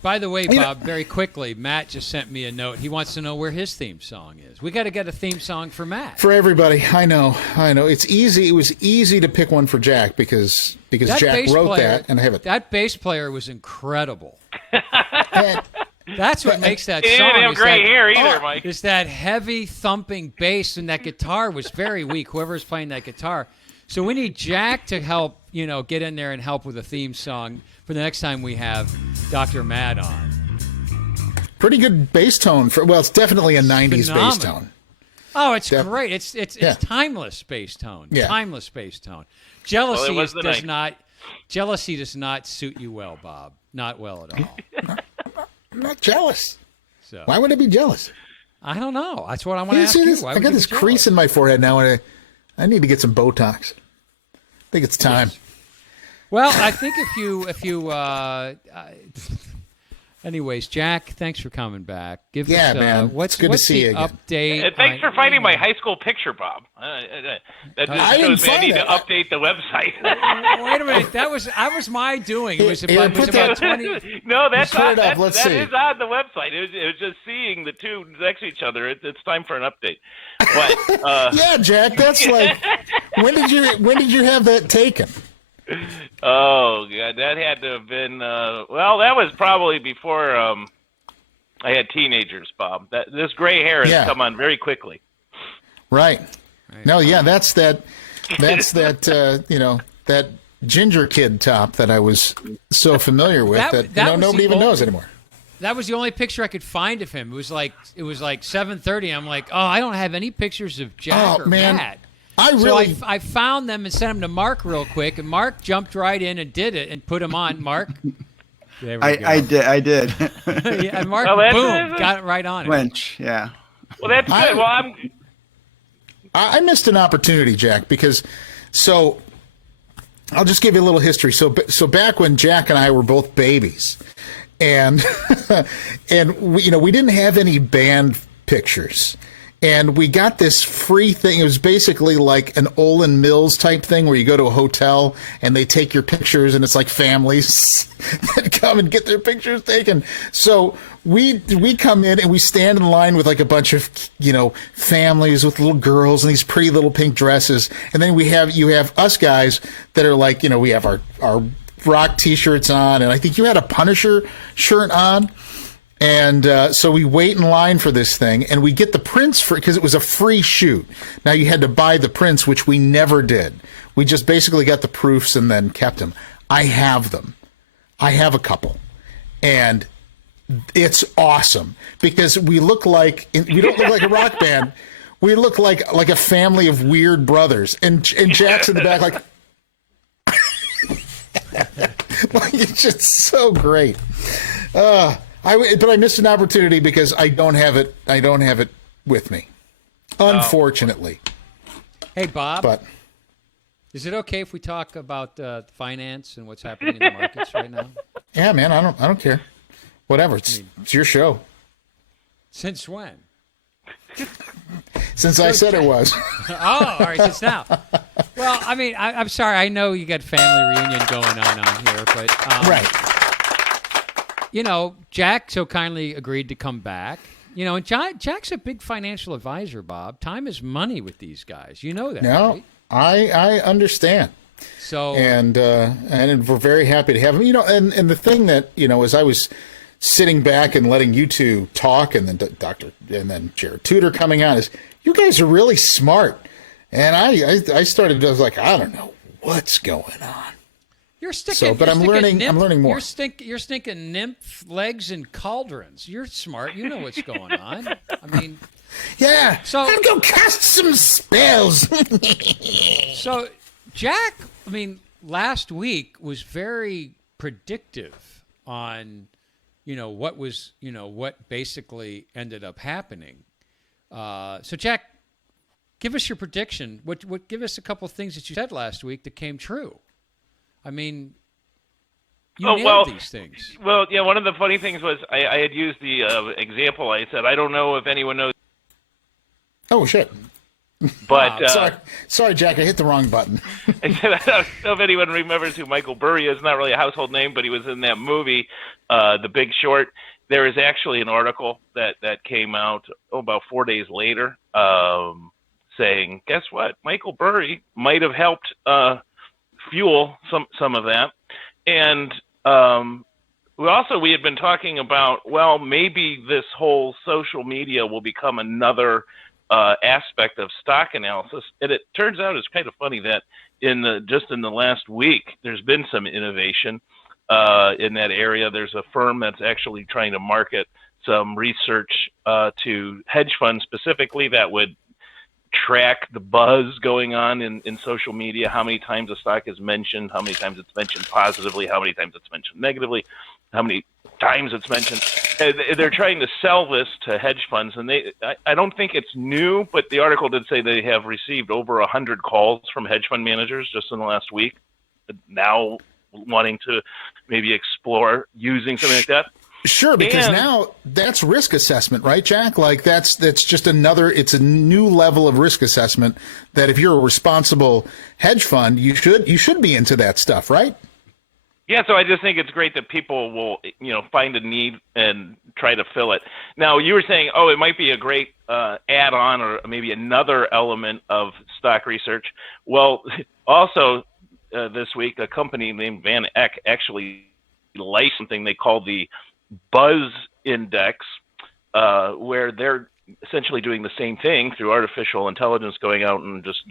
By the way, Bob, very quickly, Matt just sent me a note. He wants to know where his theme song is. We got to get a theme song for Matt. For everybody, I know. It's easy. It was easy to pick one for Jack because Jack wrote that, and I have it. That bass player was incredible. That's what makes that song. He didn't have gray hair either, Mike. Is that heavy thumping bass, and that guitar was very weak. Whoever's playing that guitar. So we need Jack to help, get in there and help with a theme song for the next time we have Dr. Matt on. Pretty good bass tone it's definitely a 90s bass tone. Oh, it's great. It's timeless bass tone. Yeah. Timeless bass tone. Jealousy does not suit you well, Bob. Not well at all. I'm not jealous. So why would I be jealous? I don't know. That's what I want to ask you. I got this crease in my forehead now, and I need to get some Botox. I think it's time. Yes. Well, I think if you anyways, Jack, thanks for coming back. Give us, man. It's good to see you again. Update. And thanks for finding my high school picture, Bob. That just shows me I need to update the website. Wait a minute. That was my doing. It was about 20. No, that is on the website. It was just seeing the two next to each other. It's time for an update. But yeah, Jack, that's like when did you have that taken? Oh, God, that had to have been, that was probably before I had teenagers, Bob. This gray hair has come on very quickly. Right. No, yeah, that's that ginger kid top that I was so familiar with that nobody even knows anymore. That was the only picture I could find of him. It was like 7:30. I'm like, I don't have any pictures of Jack or Matt. I found them and sent them to Mark real quick, and Mark jumped right in and did it and put them on. Mark, there we go. I did. Yeah, and Mark, boom, got it right on it. Wench, yeah. Well, that's good. I missed an opportunity, Jack, because I'll just give you a little history. So back when Jack and I were both babies, and we didn't have any band pictures. And we got this free thing. It was basically like an Olin Mills type thing where you go to a hotel and they take your pictures, and it's like families that come and get their pictures taken. So we come in and we stand in line with like a bunch of, families with little girls in these pretty little pink dresses. And then you have us guys that are like, we have our rock T-shirts on, and I think you had a Punisher shirt on. And so we wait in line for this thing, and we get the prints because it was a free shoot. Now you had to buy the prints, which we never did. We just basically got the proofs and then kept them. I have them. I have a couple, and it's awesome because we don't look like a rock band. We look like a family of weird brothers, and Jack's in the back like it's just so great. But I missed an opportunity because I don't have it. I don't have it with me, unfortunately. Hey, Bob. But is it okay if we talk about finance and what's happening in the markets right now? Yeah, man. I don't care. Whatever. It's your show. Since when? Since I said it was. All right. Since now. Well, I'm sorry. I know you got family reunion going on here, but right. Jack so kindly agreed to come back. And Jack's a big financial advisor, Bob. Time is money with these guys. You know that, right? I understand. So and we're very happy to have him. And the thing that as I was sitting back and letting you two talk, and then Jared Tudor coming on, is you guys are really smart. And I started. I was like, I don't know what's going on. You're sticking. But I'm learning more. You're stinking nymph legs and cauldrons. You're smart. You know what's going on. Yeah. So I'm gonna cast some spells. So Jack, last week was very predictive on what basically ended up happening. So Jack, give us your prediction. Give us a couple of things that you said last week that came true. I mean, you nailed these things. Well, yeah, one of the funny things was I had used the example. I said, I don't know if anyone knows. Oh, shit. But sorry, Jack, I hit the wrong button. I said, I don't know if anyone remembers who Michael Burry is. Not really a household name, but he was in that movie, The Big Short. There is actually an article that came out about 4 days later saying, guess what? Michael Burry might have helped fuel some of that. And we had been talking about, well, maybe this whole social media will become another aspect of stock analysis. And it turns out it's kind of funny that in the last week, there's been some innovation in that area. There's a firm that's actually trying to market some research to hedge funds specifically that would track the buzz going on in social media, how many times a stock is mentioned, how many times it's mentioned positively, how many times it's mentioned negatively, how many times it's mentioned. They're trying to sell this to hedge funds, and I don't think it's new, but the article did say they have received over 100 calls from hedge fund managers just in the last week, now wanting to maybe explore using something like that. Sure, because now that's risk assessment, right, Jack? Like that's just it's a new level of risk assessment that if you're a responsible hedge fund, you should be into that stuff, right? Yeah, so I just think it's great that people will, find a need and try to fill it. Now, you were saying, it might be a great add-on or maybe another element of stock research. Well, also this week, a company named Van Eck actually licensed something they call the Buzz Index, where they're essentially doing the same thing through artificial intelligence, going out and just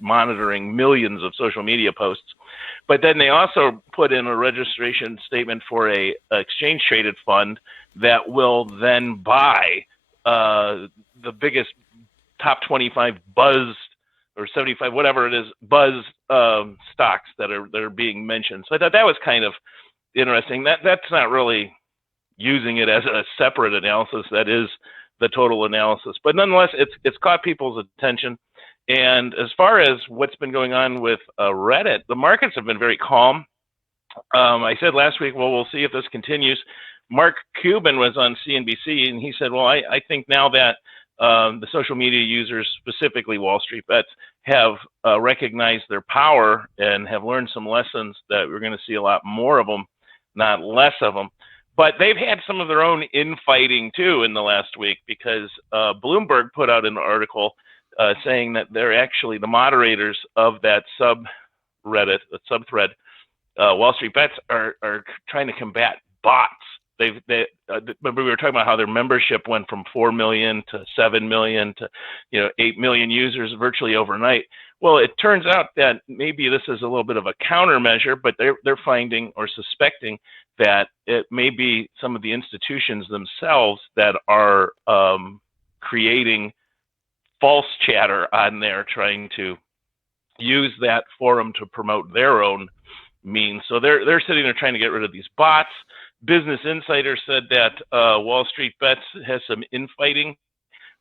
monitoring millions of social media posts. But then they also put in a registration statement for a exchange traded fund that will then buy the biggest top 25 buzzed or 75, whatever it is, buzz stocks that are being mentioned. So I thought that was kind of interesting. That's not really using it as a separate analysis. That is the total analysis. But nonetheless, it's caught people's attention. And as far as what's been going on with Reddit, the markets have been very calm. I said last week, well, we'll see if this continues. Mark Cuban was on CNBC, and he said, well, I think now that the social media users, specifically Wall Street Bets, have recognized their power and have learned some lessons that we're going to see a lot more of them, not less of them. But they've had some of their own infighting, too, in the last week, because Bloomberg put out an article saying that they're actually the moderators of that subreddit, the subthread, Wall Street Bets, are trying to combat bots. Remember we were talking about how their membership went from 4 million to 7 million to 8 million users virtually overnight. Well, it turns out that maybe this is a little bit of a countermeasure, but they're finding or suspecting that it may be some of the institutions themselves that are creating false chatter on there, trying to use that forum to promote their own means. So they're sitting there trying to get rid of these bots. Business Insider said that Wall Street Bets has some infighting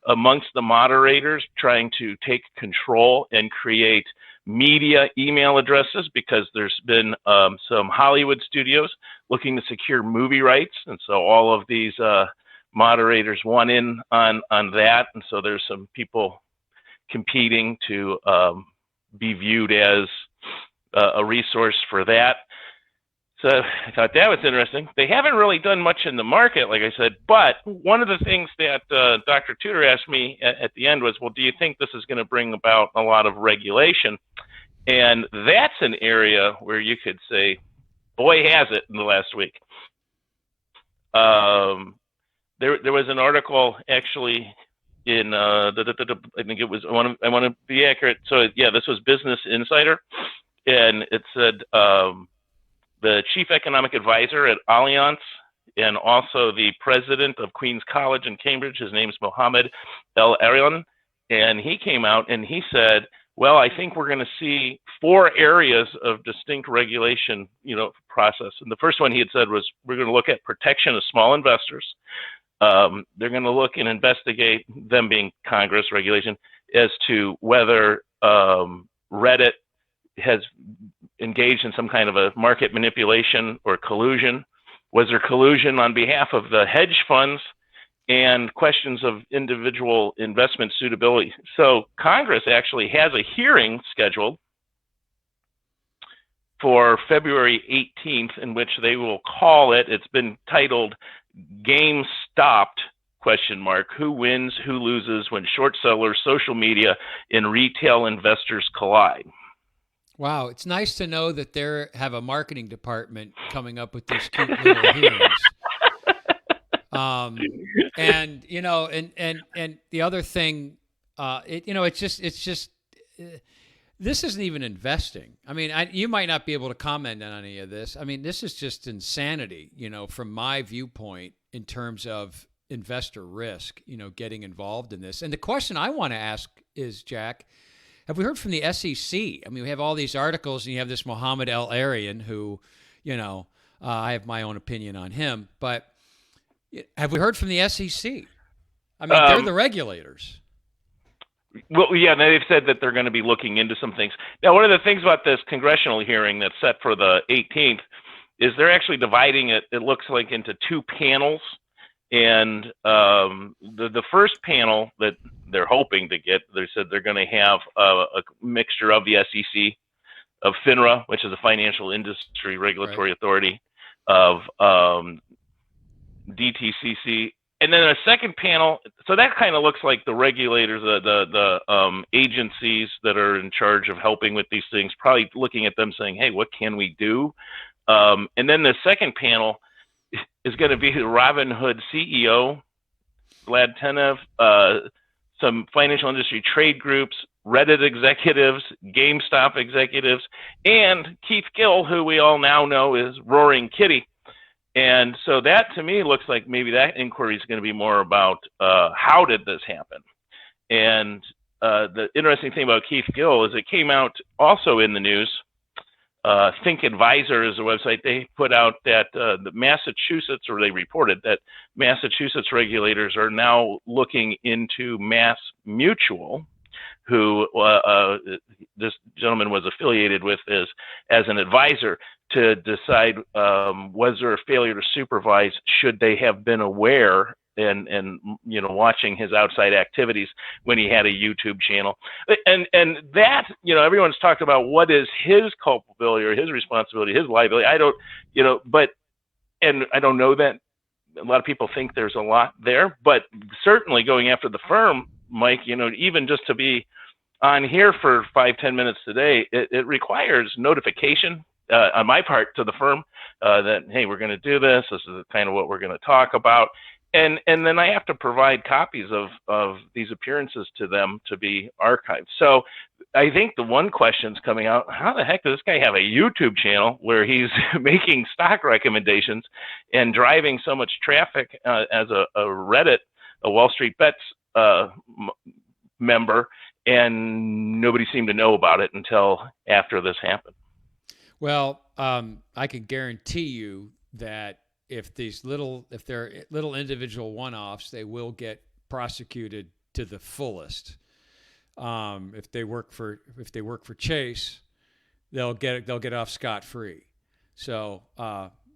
amongst the moderators, trying to take control and create media email addresses, because there's been some Hollywood studios looking to secure movie rights, and so all of these moderators want in on that, and so there's some people competing to be viewed as a resource for that. So I thought that was interesting. They haven't really done much in the market, like I said, but one of the things that Dr. Tudor asked me at the end was, well, do you think this is going to bring about a lot of regulation? And that's an area where you could say, boy, has it in the last week. There was an article actually in, I think it was, I want to be accurate. So yeah, this was Business Insider, and it said, the chief economic advisor at Allianz and also the president of Queen's College in Cambridge, his name is Mohammed El Arian, and he came out and he said, Well, I think we're going to see 4 areas of distinct regulation, process. And the first one he had said was, we're going to look at protection of small investors. They're going to look and investigate, them being Congress regulation, as to whether Reddit has engaged in some kind of a market manipulation or collusion. Was there collusion on behalf of the hedge funds? And questions of individual investment suitability. So Congress actually has a hearing scheduled for February 18th, in which they will call it, it's been titled Game Stopped, ? Who wins, who loses when short sellers, social media, and retail investors collide? Wow, it's nice to know that they have a marketing department coming up with these cute little hearings. And the other thing, it's just this isn't even investing. I mean, you might not be able to comment on any of this. I mean, this is just insanity, from my viewpoint in terms of investor risk, getting involved in this. And the question I want to ask is, Jack, have we heard from the SEC? I mean, we have all these articles, and you have this Mohammed El-Arian who, I have my own opinion on him, but have we heard from the SEC? I mean, they're the regulators. Well, yeah, they've said that they're going to be looking into some things. Now, one of the things about this congressional hearing that's set for the 18th is they're actually dividing it, it looks like, into 2 panels. And the first panel that they're hoping to get, they said they're going to have a mixture of the SEC, of FINRA, which is a financial industry regulatory authority, of DTCC, and then a second panel. So that kind of looks like the regulators, the agencies that are in charge of helping with these things, probably looking at them saying, hey, what can we do? And then the second panel is going to be the Robinhood CEO, Vlad Tenev, some financial industry trade groups, Reddit executives, GameStop executives, and Keith Gill, who we all now know is Roaring Kitty. And so that, to me, looks like maybe that inquiry is going to be more about how did this happen? And the interesting thing about Keith Gill is it came out also in the news. Think Advisor is a website. They put out that the Massachusetts, or they reported that Massachusetts regulators are now looking into Mass Mutual, who this gentleman was affiliated with as an advisor, to decide was there a failure to supervise, should they have been aware and watching his outside activities when he had a YouTube channel. And that, everyone's talked about what is his culpability or his responsibility, his liability. I don't, and I don't know that a lot of people think there's a lot there, but certainly going after the firm, Mike, even just to be on here for 5-10 minutes today, it requires notification on my part to the firm that, hey, we're going to do this. This is kind of what we're going to talk about. And then I have to provide copies of these appearances to them to be archived. So I think the one question's coming out, how the heck does this guy have a YouTube channel where he's making stock recommendations and driving so much traffic as a Reddit, a Wall Street Bets member, and nobody seemed to know about it until after this happened? Well, I can guarantee you that if they're little individual one-offs, they will get prosecuted to the fullest. If they work for Chase, they'll get off scot-free. So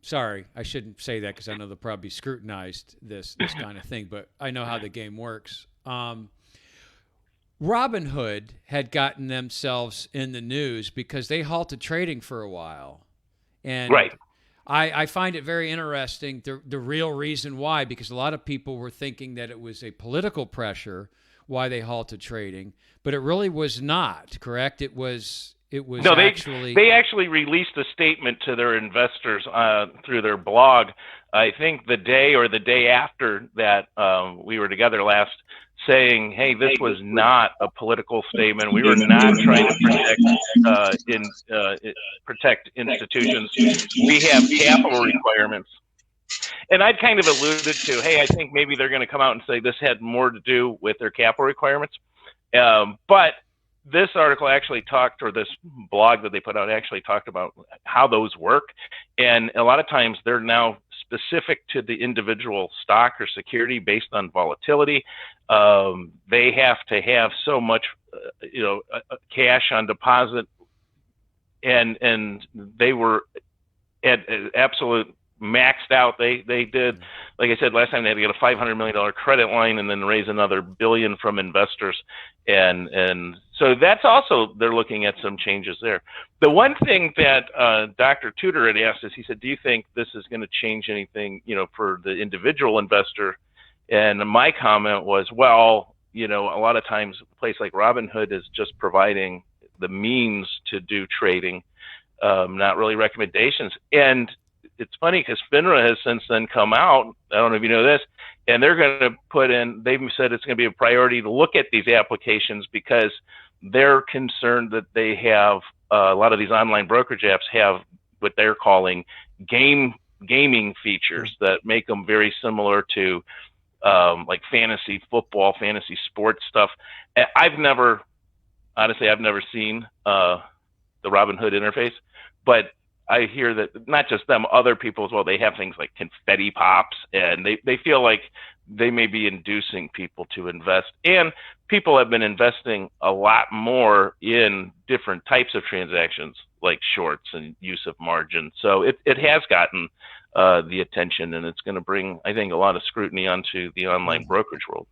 sorry, I shouldn't say that because I know they'll probably scrutinized this kind of thing, but I know how the game works. Robinhood had gotten themselves in the news because they halted trading for a while. And right. I find it very interesting, the real reason why, because a lot of people were thinking that it was a political pressure why they halted trading, but it really was not, correct? It was no, they actually released a statement to their investors through their blog, I think the day or the day after that we were together last, saying, hey, this was not a political statement. We were not trying to protect institutions. We have capital requirements. And I'd kind of alluded to, hey, I think maybe they're going to come out and say this had more to do with their capital requirements. But this article actually talked, or this blog that they put out actually talked about how those work. And a lot of times they're now specific to the individual stock or security based on volatility. They have to have so much, cash on deposit, and they were at absolute maxed out. They did, like I said last time, they had to get a $500 million credit line and then raise another $1 billion from investors, and so that's also, they're looking at some changes there. The one thing that Dr. Tudor had asked is, he said, do you think this is going to change anything, for the individual investor? And my comment was, well, a lot of times a place like Robinhood is just providing the means to do trading, not really recommendations. And it's funny because FINRA has since then come out, I don't know if you know this, and they're going to put in, they've said it's going to be a priority to look at these applications because they're concerned that they have, a lot of these online brokerage apps have what they're calling gaming features that make them very similar to like fantasy football, fantasy sports stuff. I've never seen the Robinhood interface, but I hear that not just them, other people as well, they have things like confetti pops, and they feel like they may be inducing people to invest. And people have been investing a lot more in different types of transactions like shorts and use of margin. So it has gotten the attention, and it's going to bring, I think, a lot of scrutiny onto the online brokerage world.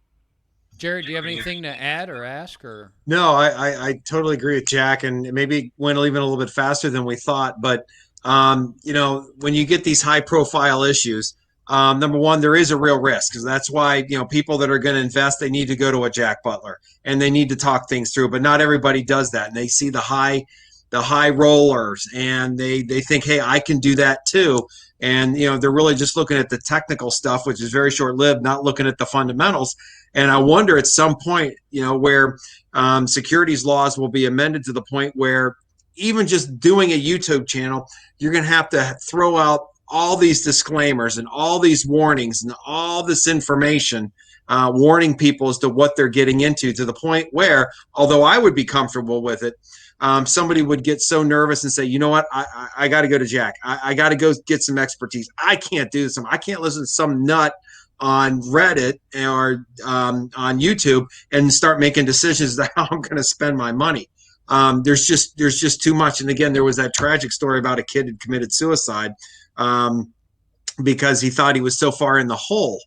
Jared, do you have anything to add or ask? Or no, I totally agree with Jack, and maybe went even a little bit faster than we thought. But when you get these high-profile issues, number one, there is a real risk, because that's why people that are going to invest, they need to go to a Jack Butler and they need to talk things through. But not everybody does that, and they see the high rollers, and they think, hey, I can do that too. And they're really just looking at the technical stuff, which is very short-lived, not looking at the fundamentals. And I wonder at some point, where securities laws will be amended to the point where even just doing a YouTube channel, you're going to have to throw out all these disclaimers and all these warnings and all this information, warning people as to what they're getting into, to the point where, although I would be comfortable with it, somebody would get so nervous and say, you know what, I got to go to Jack. I got to go get some expertise. I can't do this. I can't listen to some nut on Reddit or on YouTube and start making decisions about how I'm going to spend my money. There's just too much. And again, there was that tragic story about a kid who committed suicide because he thought he was so far in the hole,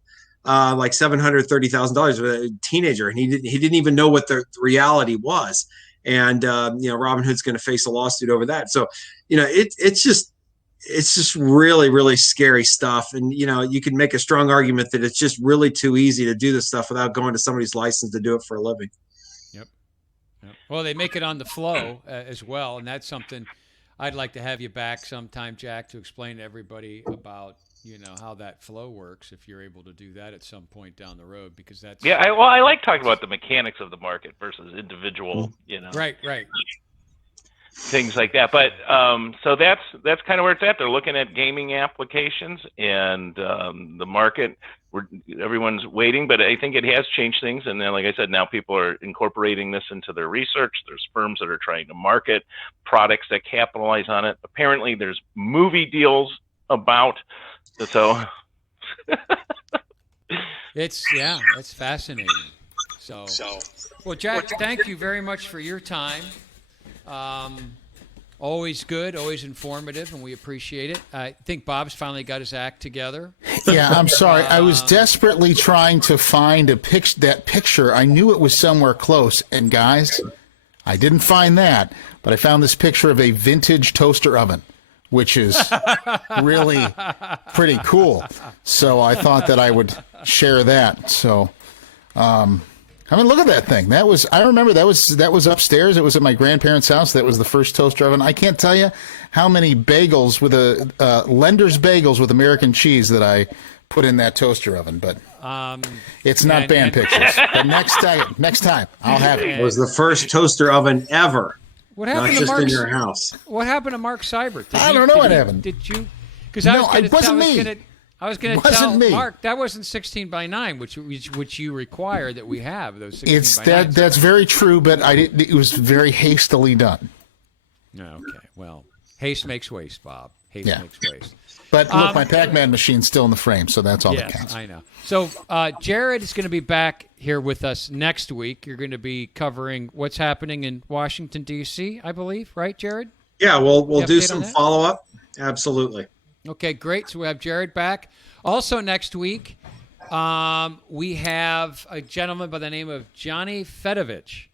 like $730,000 with a teenager, and he didn't even know what the reality was. And Robinhood's going to face a lawsuit over that. So it's just really, really scary stuff. And you can make a strong argument that it's just really too easy to do this stuff without going to somebody's license to do it for a living. Yep. Well, they make it on the flow as well, and that's something I'd like to have you back sometime, Jack, to explain to everybody about how that flow works, if you're able to do that at some point down the road, because that's I like talking about the mechanics of the market versus individual right things like that. But so that's kind of where it's at. They're looking at gaming applications, and the market, everyone's waiting, but I think it has changed things. And then, like I said, now people are incorporating this into their research. There's firms that are trying to market products that capitalize on it. Apparently there's movie deals about, so it's fascinating. So well, Jack, thank you very much for your time. Always good, always informative, and we appreciate it. I think Bob's finally got his act together. Yeah, I'm sorry. I was desperately trying to find that picture. I knew it was somewhere close, and guys, I didn't find that, but I found this picture of a vintage toaster oven, which is really pretty cool. So I thought that I would share that. So, look at that thing. I remember that was upstairs. It was at my grandparents' house. That was the first toaster oven. I can't tell you how many bagels with Lender's bagels with American cheese that I put in that toaster oven. But it's not band pictures. But next time I'll have it. It was the first toaster oven ever. What happened not to just in your house. What happened to Mark Seibert? I don't know what happened. Did you? Because it wasn't me. I was going to tell Mark that wasn't 16 by 9, which you require that we have those 16 by 9. That's very true, but it was very hastily done. Okay, well, haste makes waste, Bob. Haste makes waste. But look, my Pac-Man machine's still in the frame, so that's all that counts. I know. So Jared is going to be back here with us next week. You're going to be covering what's happening in Washington, D.C., I believe, right, Jared? Yeah, we'll do some follow-up. Absolutely. Okay, great. So we have Jared back. Also next week, we have a gentleman by the name of Johnny Fedovich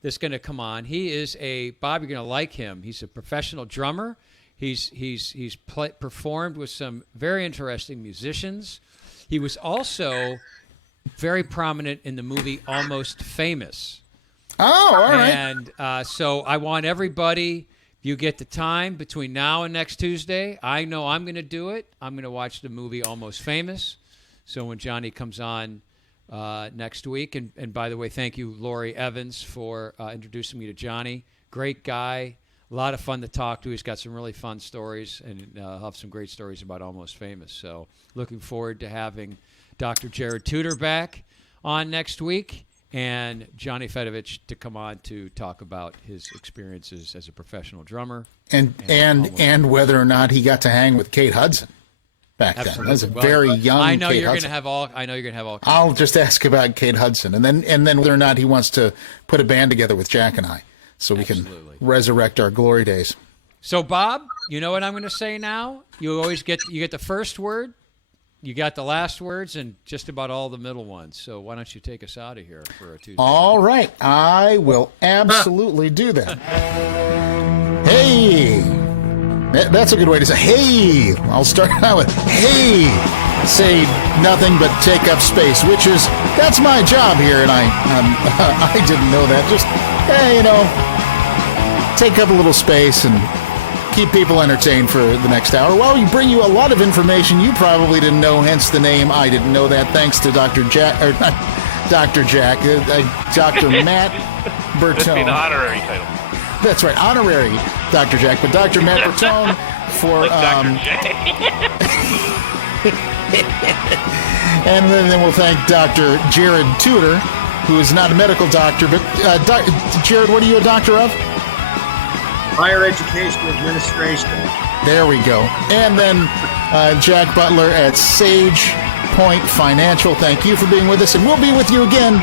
that's going to come on. He is Bob, you're going to like him. He's a professional drummer. He's performed with some very interesting musicians. He was also very prominent in the movie Almost Famous. Oh, all right. And so I want everybody, if you get the time between now and next Tuesday, I know I'm going to do it. I'm going to watch the movie Almost Famous. So when Johnny comes on next week, and by the way, thank you, Lori Evans, for introducing me to Johnny. Great guy. A lot of fun to talk to. He's got some really fun stories, and he'll have some great stories about Almost Famous. So looking forward to having Dr. Jared Tudor back on next week and Johnny Fedovich to come on to talk about his experiences as a professional drummer. And whether or not he got to hang with Kate Hudson back then. That was a very young I know Kate you're going to have all. I know you're going to have all. I'll just ask about Kate Hudson, and then whether or not he wants to put a band together with Jack and I, so we can resurrect our glory days. So, Bob, you know what I'm going to say now? You get the first word, you got the last words, and just about all the middle ones. So why don't you take us out of here for a Tuesday? All right. I will absolutely do that. Hey. That's a good way to say, hey. I'll start out with, hey. Say nothing but take up space, that's my job here, and I didn't know that. Just, take up a little space and keep people entertained for the next hour while we bring you a lot of information you probably didn't know, hence the name. I didn't know that. Thanks to Dr. Jack, Dr. Matt Bertone. That's an honorary title. That's right, honorary Dr. Jack, but Dr. Matt Bertone for... Like Dr. J. And then we'll thank Dr. Jared Tudor, who is not a medical doctor, but Jared, what are you a doctor of? Higher Education Administration. There we go. And then Jack Butler at Sage Point Financial. Thank you for being with us, and we'll be with you again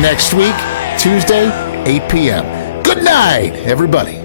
next week, Tuesday, 8 p.m. Good night, everybody.